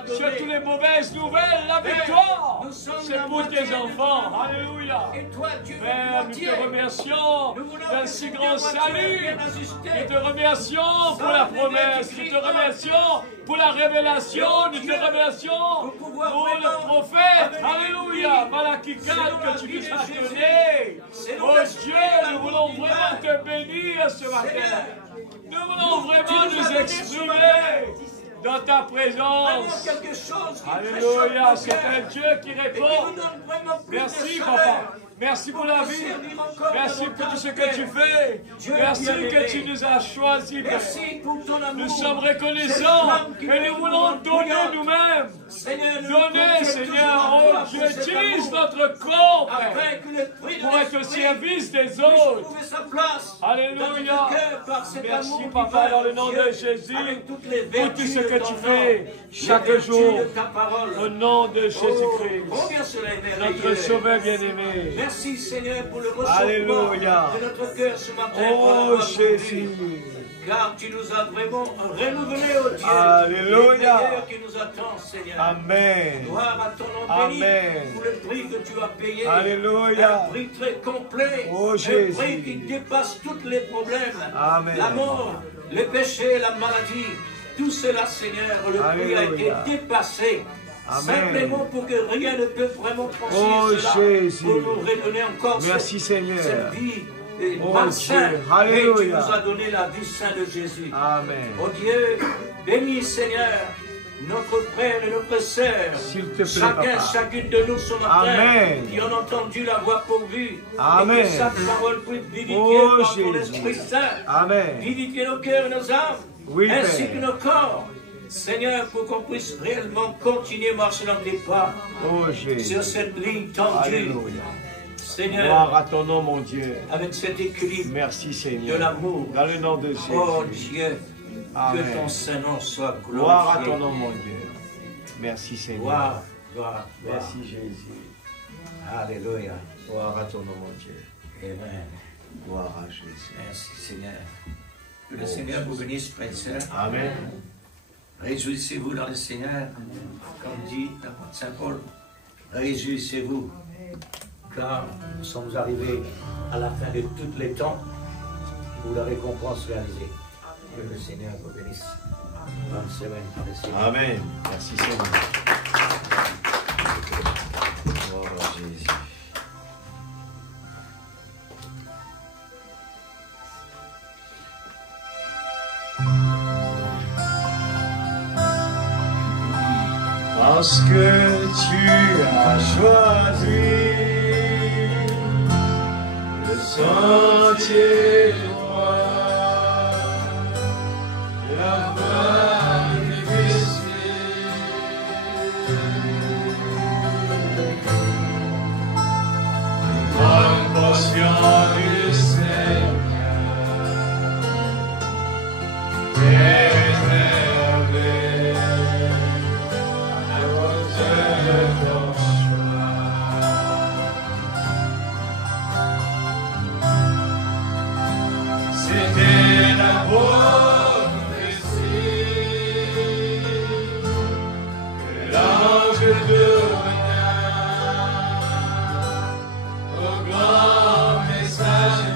sur toutes les mauvaises nouvelles, la victoire. C'est pour tes enfants. Alléluia. Père, nous te remercions d'un si grand salut. Nous te remercions pour la promesse. Nous te remercions pour la révélation. Nous te remercions pour le prophète. Alléluia. Malachie 4 que tu nous as donné. Oh Dieu, nous voulons vraiment te bénir ce matin. Nous voulons vraiment nous exprimer dans ta présence. Alléluia, c'est un Dieu qui répond. Merci, papa. Merci pour la vie. servir encore Merci pour tout ce que tu davantage, fais. Dieu Merci bien-aimé. que tu nous as choisis, Père. Merci pour ton amour. Nous sommes Cette reconnaissants flamme qui et nous nous voulons donner bouillante. nous-mêmes. Seigneur, nous Donnez, comptons Seigneur, toujours en oh toi Dieu, pour cet utilise amour, notre corps, Père, afin que le fruit de pour être au l'esprit service des puisse autres. trouver sa place Alléluia. dans notre cœur par cet Merci, amour Papa, divin, dans le nom Dieu, de Jésus, avec toutes les pour vertus tout ce que de tu ton fais nom, chaque les vertus jour. de ta parole. Au nom de Oh, Jésus-Christ, combien cela est merveilleux. notre Sauveur bien-aimé. Merci Seigneur pour le ressentiment Alléluia. de notre cœur ce matin. pour Oh l'avoir Jésus. conduit. Car tu nous as vraiment renouvelé, oh Dieu. Alléluia. Le meilleur qui nous attend, Seigneur. Amen. Gloire à ton nom béni Amen. pour le prix que tu as payé. Alléluia. Un prix très complet. Oh, un Jésus. prix qui dépasse tous les problèmes. Amen. La mort, le péché, la maladie. Tout cela, Seigneur, le prix a été Alléluia. dépassé. Amen. Simplement pour que rien ne peut vraiment franchir Oh, cela. Jésus. Pour nous redonner encore Merci, Seigneur. cette vie. Et Oh, malsain, Dieu. mais tu Alléluia. nous as donné la vie sainte de Jésus. Amen. Oh Dieu, bénis Seigneur, notre frère et notre sœur, S'il te plaît, chacun, Papa. chacune de nous ce matin, Amen. qui ont entendu la voix pourvue, Amen. et que sa parole puisse vivifier Oh, par ton Jésus. Esprit Saint, Amen. vivifier nos cœurs et nos âmes, Oui, ainsi Père. que nos corps. Seigneur, pour qu'on puisse réellement continuer à marcher dans tes pas, Oh Jésus. sur cette ligne tendue. Alléluia. Seigneur, Gloire à ton nom, mon Dieu. avec cet équilibre Merci, de Seigneur. l'amour. Dans le nom de Jésus. Oh Dieu, Amen. que ton Saint-Nom soit Gloire à glorifié. ton nom, mon Dieu. Merci, Seigneur. Gloire, gloire, gloire. Merci, Jésus. Alléluia. Gloire à ton nom, mon Dieu. Amen. Gloire à Jésus. Merci Seigneur. Que le Seigneur vous bénisse, frères et sœurs. Amen. Réjouissez-vous dans le Seigneur. Comme dit l'apôtre Saint Paul, réjouissez-vous. Car nous sommes arrivés à la fin de tous les temps où la récompense réalisée. Que le Seigneur vous bénisse. Bonne semaine dans le Seigneur. Amen. Merci, Seigneur. Gloire à Jésus. Parce que tu as choisi le sentier droit, la voie difficile. Prends conscience du Seigneur, énervé. C'était la prophétie que l'ange donna au grand messager.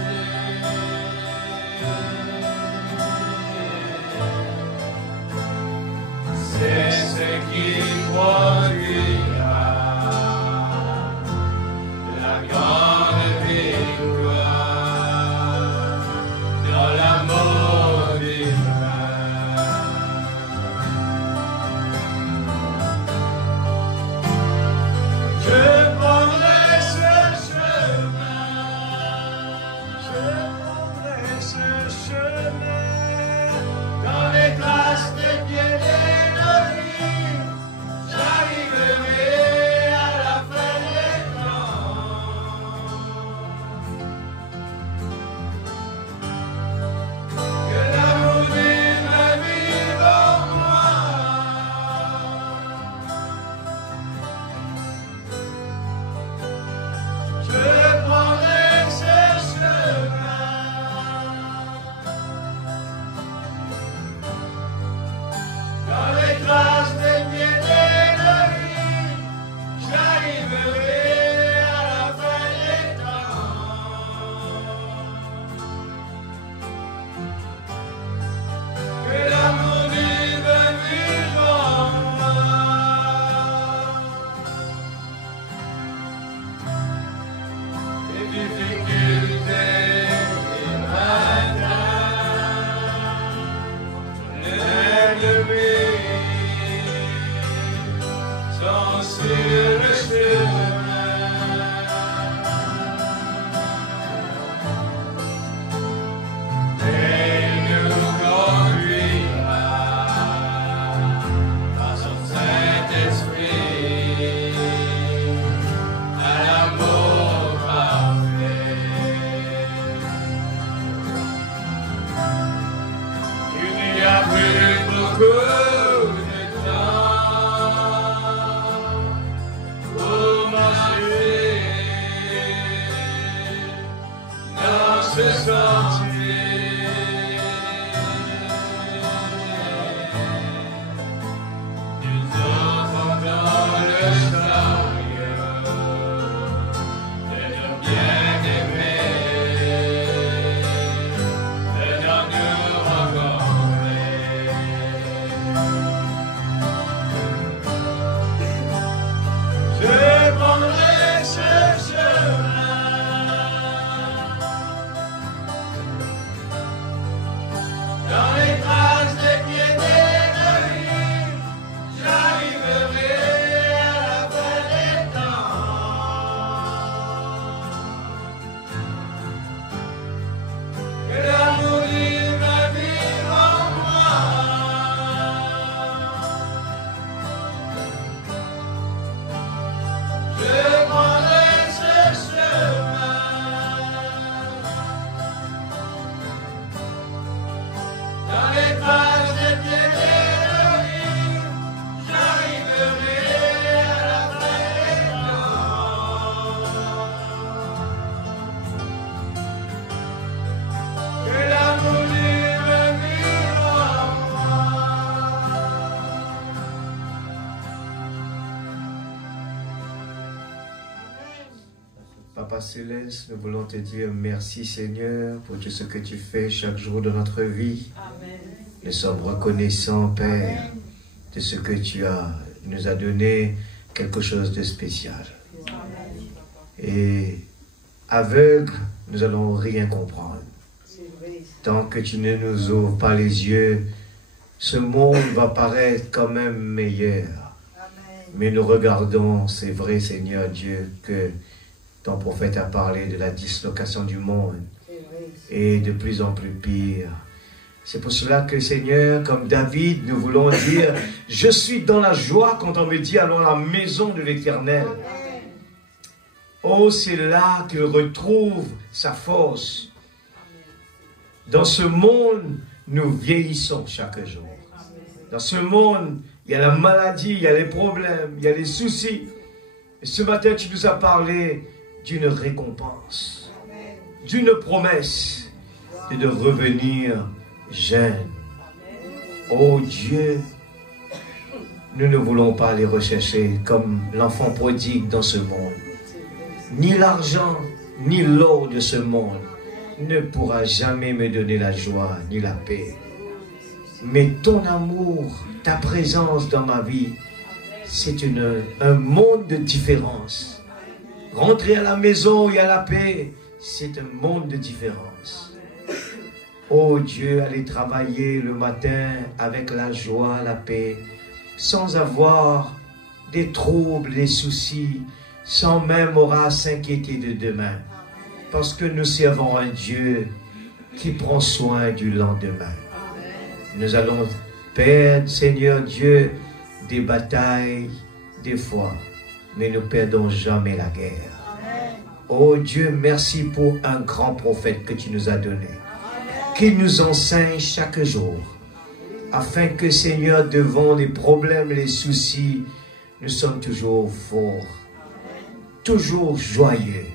C'est ce qui produira la grande victoire dans l'amour divin. Je prendrai ce chemin, dans les traces des pieds d'Élohim. Papa Céleste, nous voulons te dire merci Seigneur pour tout ce que tu fais chaque jour de notre vie. Amen. Nous sommes reconnaissants, Père, de ce que tu nous as donné quelque chose de spécial. Amen. Et aveugle, nous allons rien comprendre. C'est vrai. Tant que tu ne nous ouvres pas les yeux, ce monde va paraître quand même meilleur. Amen. Mais nous regardons, c'est vrai Seigneur Dieu, que ton prophète a parlé de la dislocation du monde C'est vrai. et de plus en plus pire. C'est pour cela que Seigneur, comme David, nous voulons dire, je suis dans la joie quand on me dit allons à la maison de l'Éternel. Amen. Oh, c'est là qu'il retrouve sa force. Dans ce monde, nous vieillissons chaque jour. Dans ce monde, il y a la maladie, il y a les problèmes, il y a les soucis. Et ce matin, tu nous as parlé d'une récompense, d'une promesse, et de revenir jeune. Oh Dieu, nous ne voulons pas les rechercher comme l'enfant prodigue dans ce monde. Ni l'argent, ni l'or de ce monde ne pourra jamais me donner la joie ni la paix. Mais ton amour, ta présence dans ma vie, c'est un monde de différence. Rentrer à la maison où il y a la paix, c'est un monde de différence. Oh Dieu, aller travailler le matin avec la joie, la paix, sans avoir des troubles, des soucis, sans même avoir à s'inquiéter de demain. Parce que nous servons un Dieu qui prend soin du lendemain. Nous allons perdre, Seigneur Dieu, des batailles, des fois, mais nous ne perdons jamais la guerre. Oh Dieu, merci pour un grand prophète que tu nous as donné, qui nous enseigne chaque jour, afin que, Seigneur, devant les problèmes, les soucis, nous sommes toujours forts, toujours joyeux,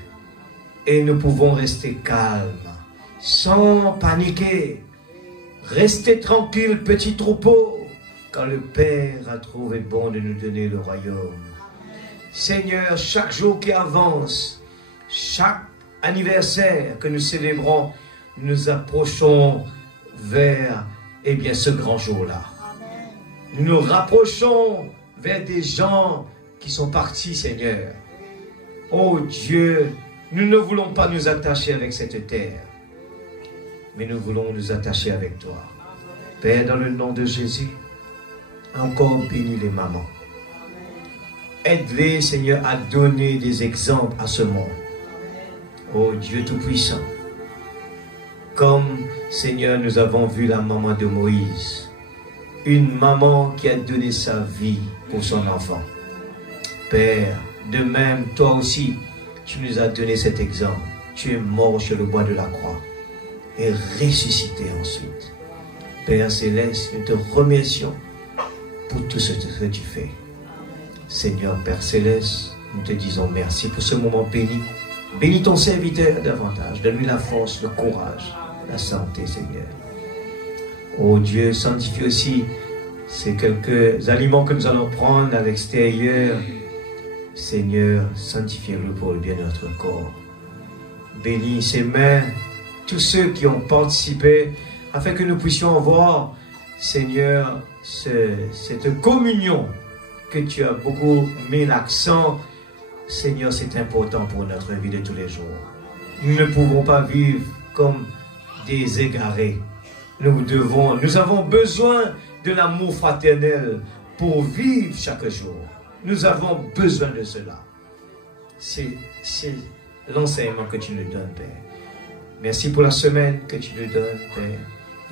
et nous pouvons rester calmes, sans paniquer. Restez tranquille, petit troupeau, quand le Père a trouvé bon de nous donner le royaume. Seigneur, chaque jour qui avance, chaque anniversaire que nous célébrons, nous approchons vers ce grand jour-là. Nous nous rapprochons vers des gens qui sont partis, Seigneur. Oh Dieu, nous ne voulons pas nous attacher avec cette terre, mais nous voulons nous attacher avec toi. Père, dans le nom de Jésus, encore bénis les mamans. Aide-les, Seigneur, à donner des exemples à ce monde. Oh Dieu Tout-Puissant, comme, Seigneur, nous avons vu la maman de Moïse, une maman qui a donné sa vie pour son enfant. Père, de même, toi aussi, tu nous as donné cet exemple. Tu es mort sur le bois de la croix et ressuscité ensuite. Père Céleste, nous te remercions pour tout ce que tu fais. Seigneur Père Céleste, nous te disons merci pour ce moment béni. Bénis ton serviteur davantage. Donne-lui la force, le courage, la santé, Seigneur. Oh Dieu, sanctifie aussi ces quelques aliments que nous allons prendre à l'extérieur. Seigneur, sanctifie-le pour le bien de notre corps. Bénis ces mains, tous ceux qui ont participé, afin que nous puissions avoir, Seigneur, cette communion que tu as beaucoup mis l'accent. Seigneur, c'est important pour notre vie de tous les jours. Nous ne pouvons pas vivre comme des égarés. Nous avons besoin de l'amour fraternel pour vivre chaque jour. Nous avons besoin de cela. C'est l'enseignement que tu nous donnes, Père. Merci pour la semaine que tu nous donnes, Père.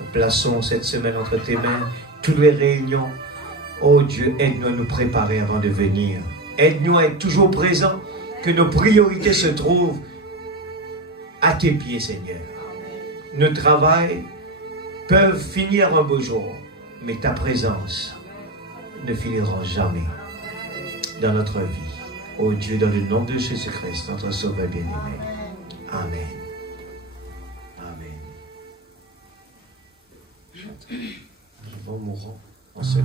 Nous plaçons cette semaine entre tes mains, toutes les réunions. Oh Dieu, aide-nous à nous préparer avant de venir. Aide-nous à être toujours présents, que nos priorités se trouvent à tes pieds, Seigneur. Notre travail peuvent finir un beau jour, mais ta présence ne finira jamais dans notre vie. Oh Dieu, dans le nom de Jésus-Christ, notre Sauveur bien-aimé. Amen. Amen. Nous allons mourir ensevelis.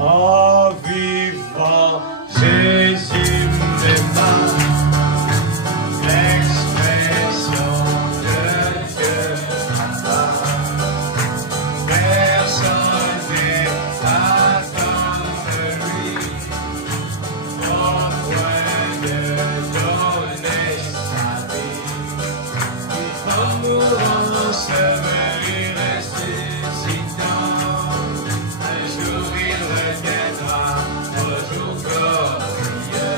En vivant, Jésus m'aima, l'expression de Dieu. Personne n'est pas comme lui, au point de donner sa vie. En mourant, enseveli, ressuscitant, un jour il reviendra, au jour glorieux.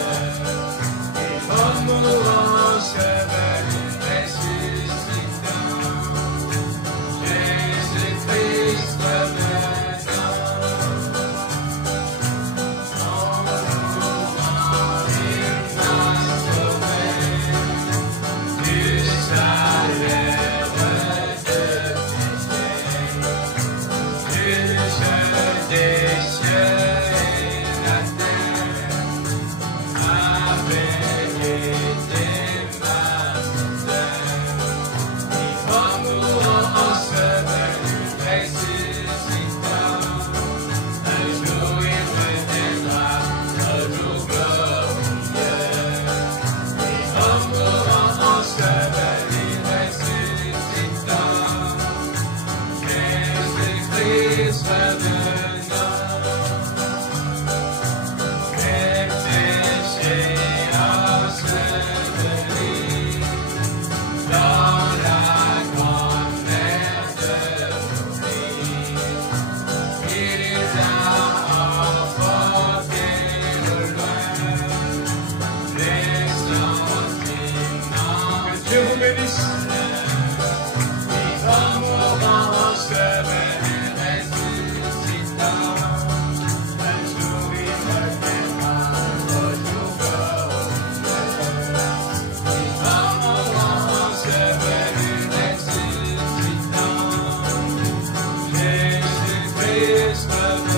Et en mourant, enseveli, ressuscitant, Jésus-Christ revenant. En mourant, il m'a sauvé du salaire de péché, du jeu des cieux et la terre, avec été ma misère. Et en mourant, enseveli, ressuscitant, un jour il reviendra, un jour glorieux. Et en mourant, enseveli, ressuscitant, Jésus-Christ revenant. Mes péchés ensevelis dans la grande mer de l'oubli, il les a emportés de loin, les sentiments. Que Dieu vous bénisse. En mourant, enseveli, ressuscitant, un jour il reviendra, au jour glorieux. En mourant, enseveli, ressuscitant, Jésus-Christ reviendra.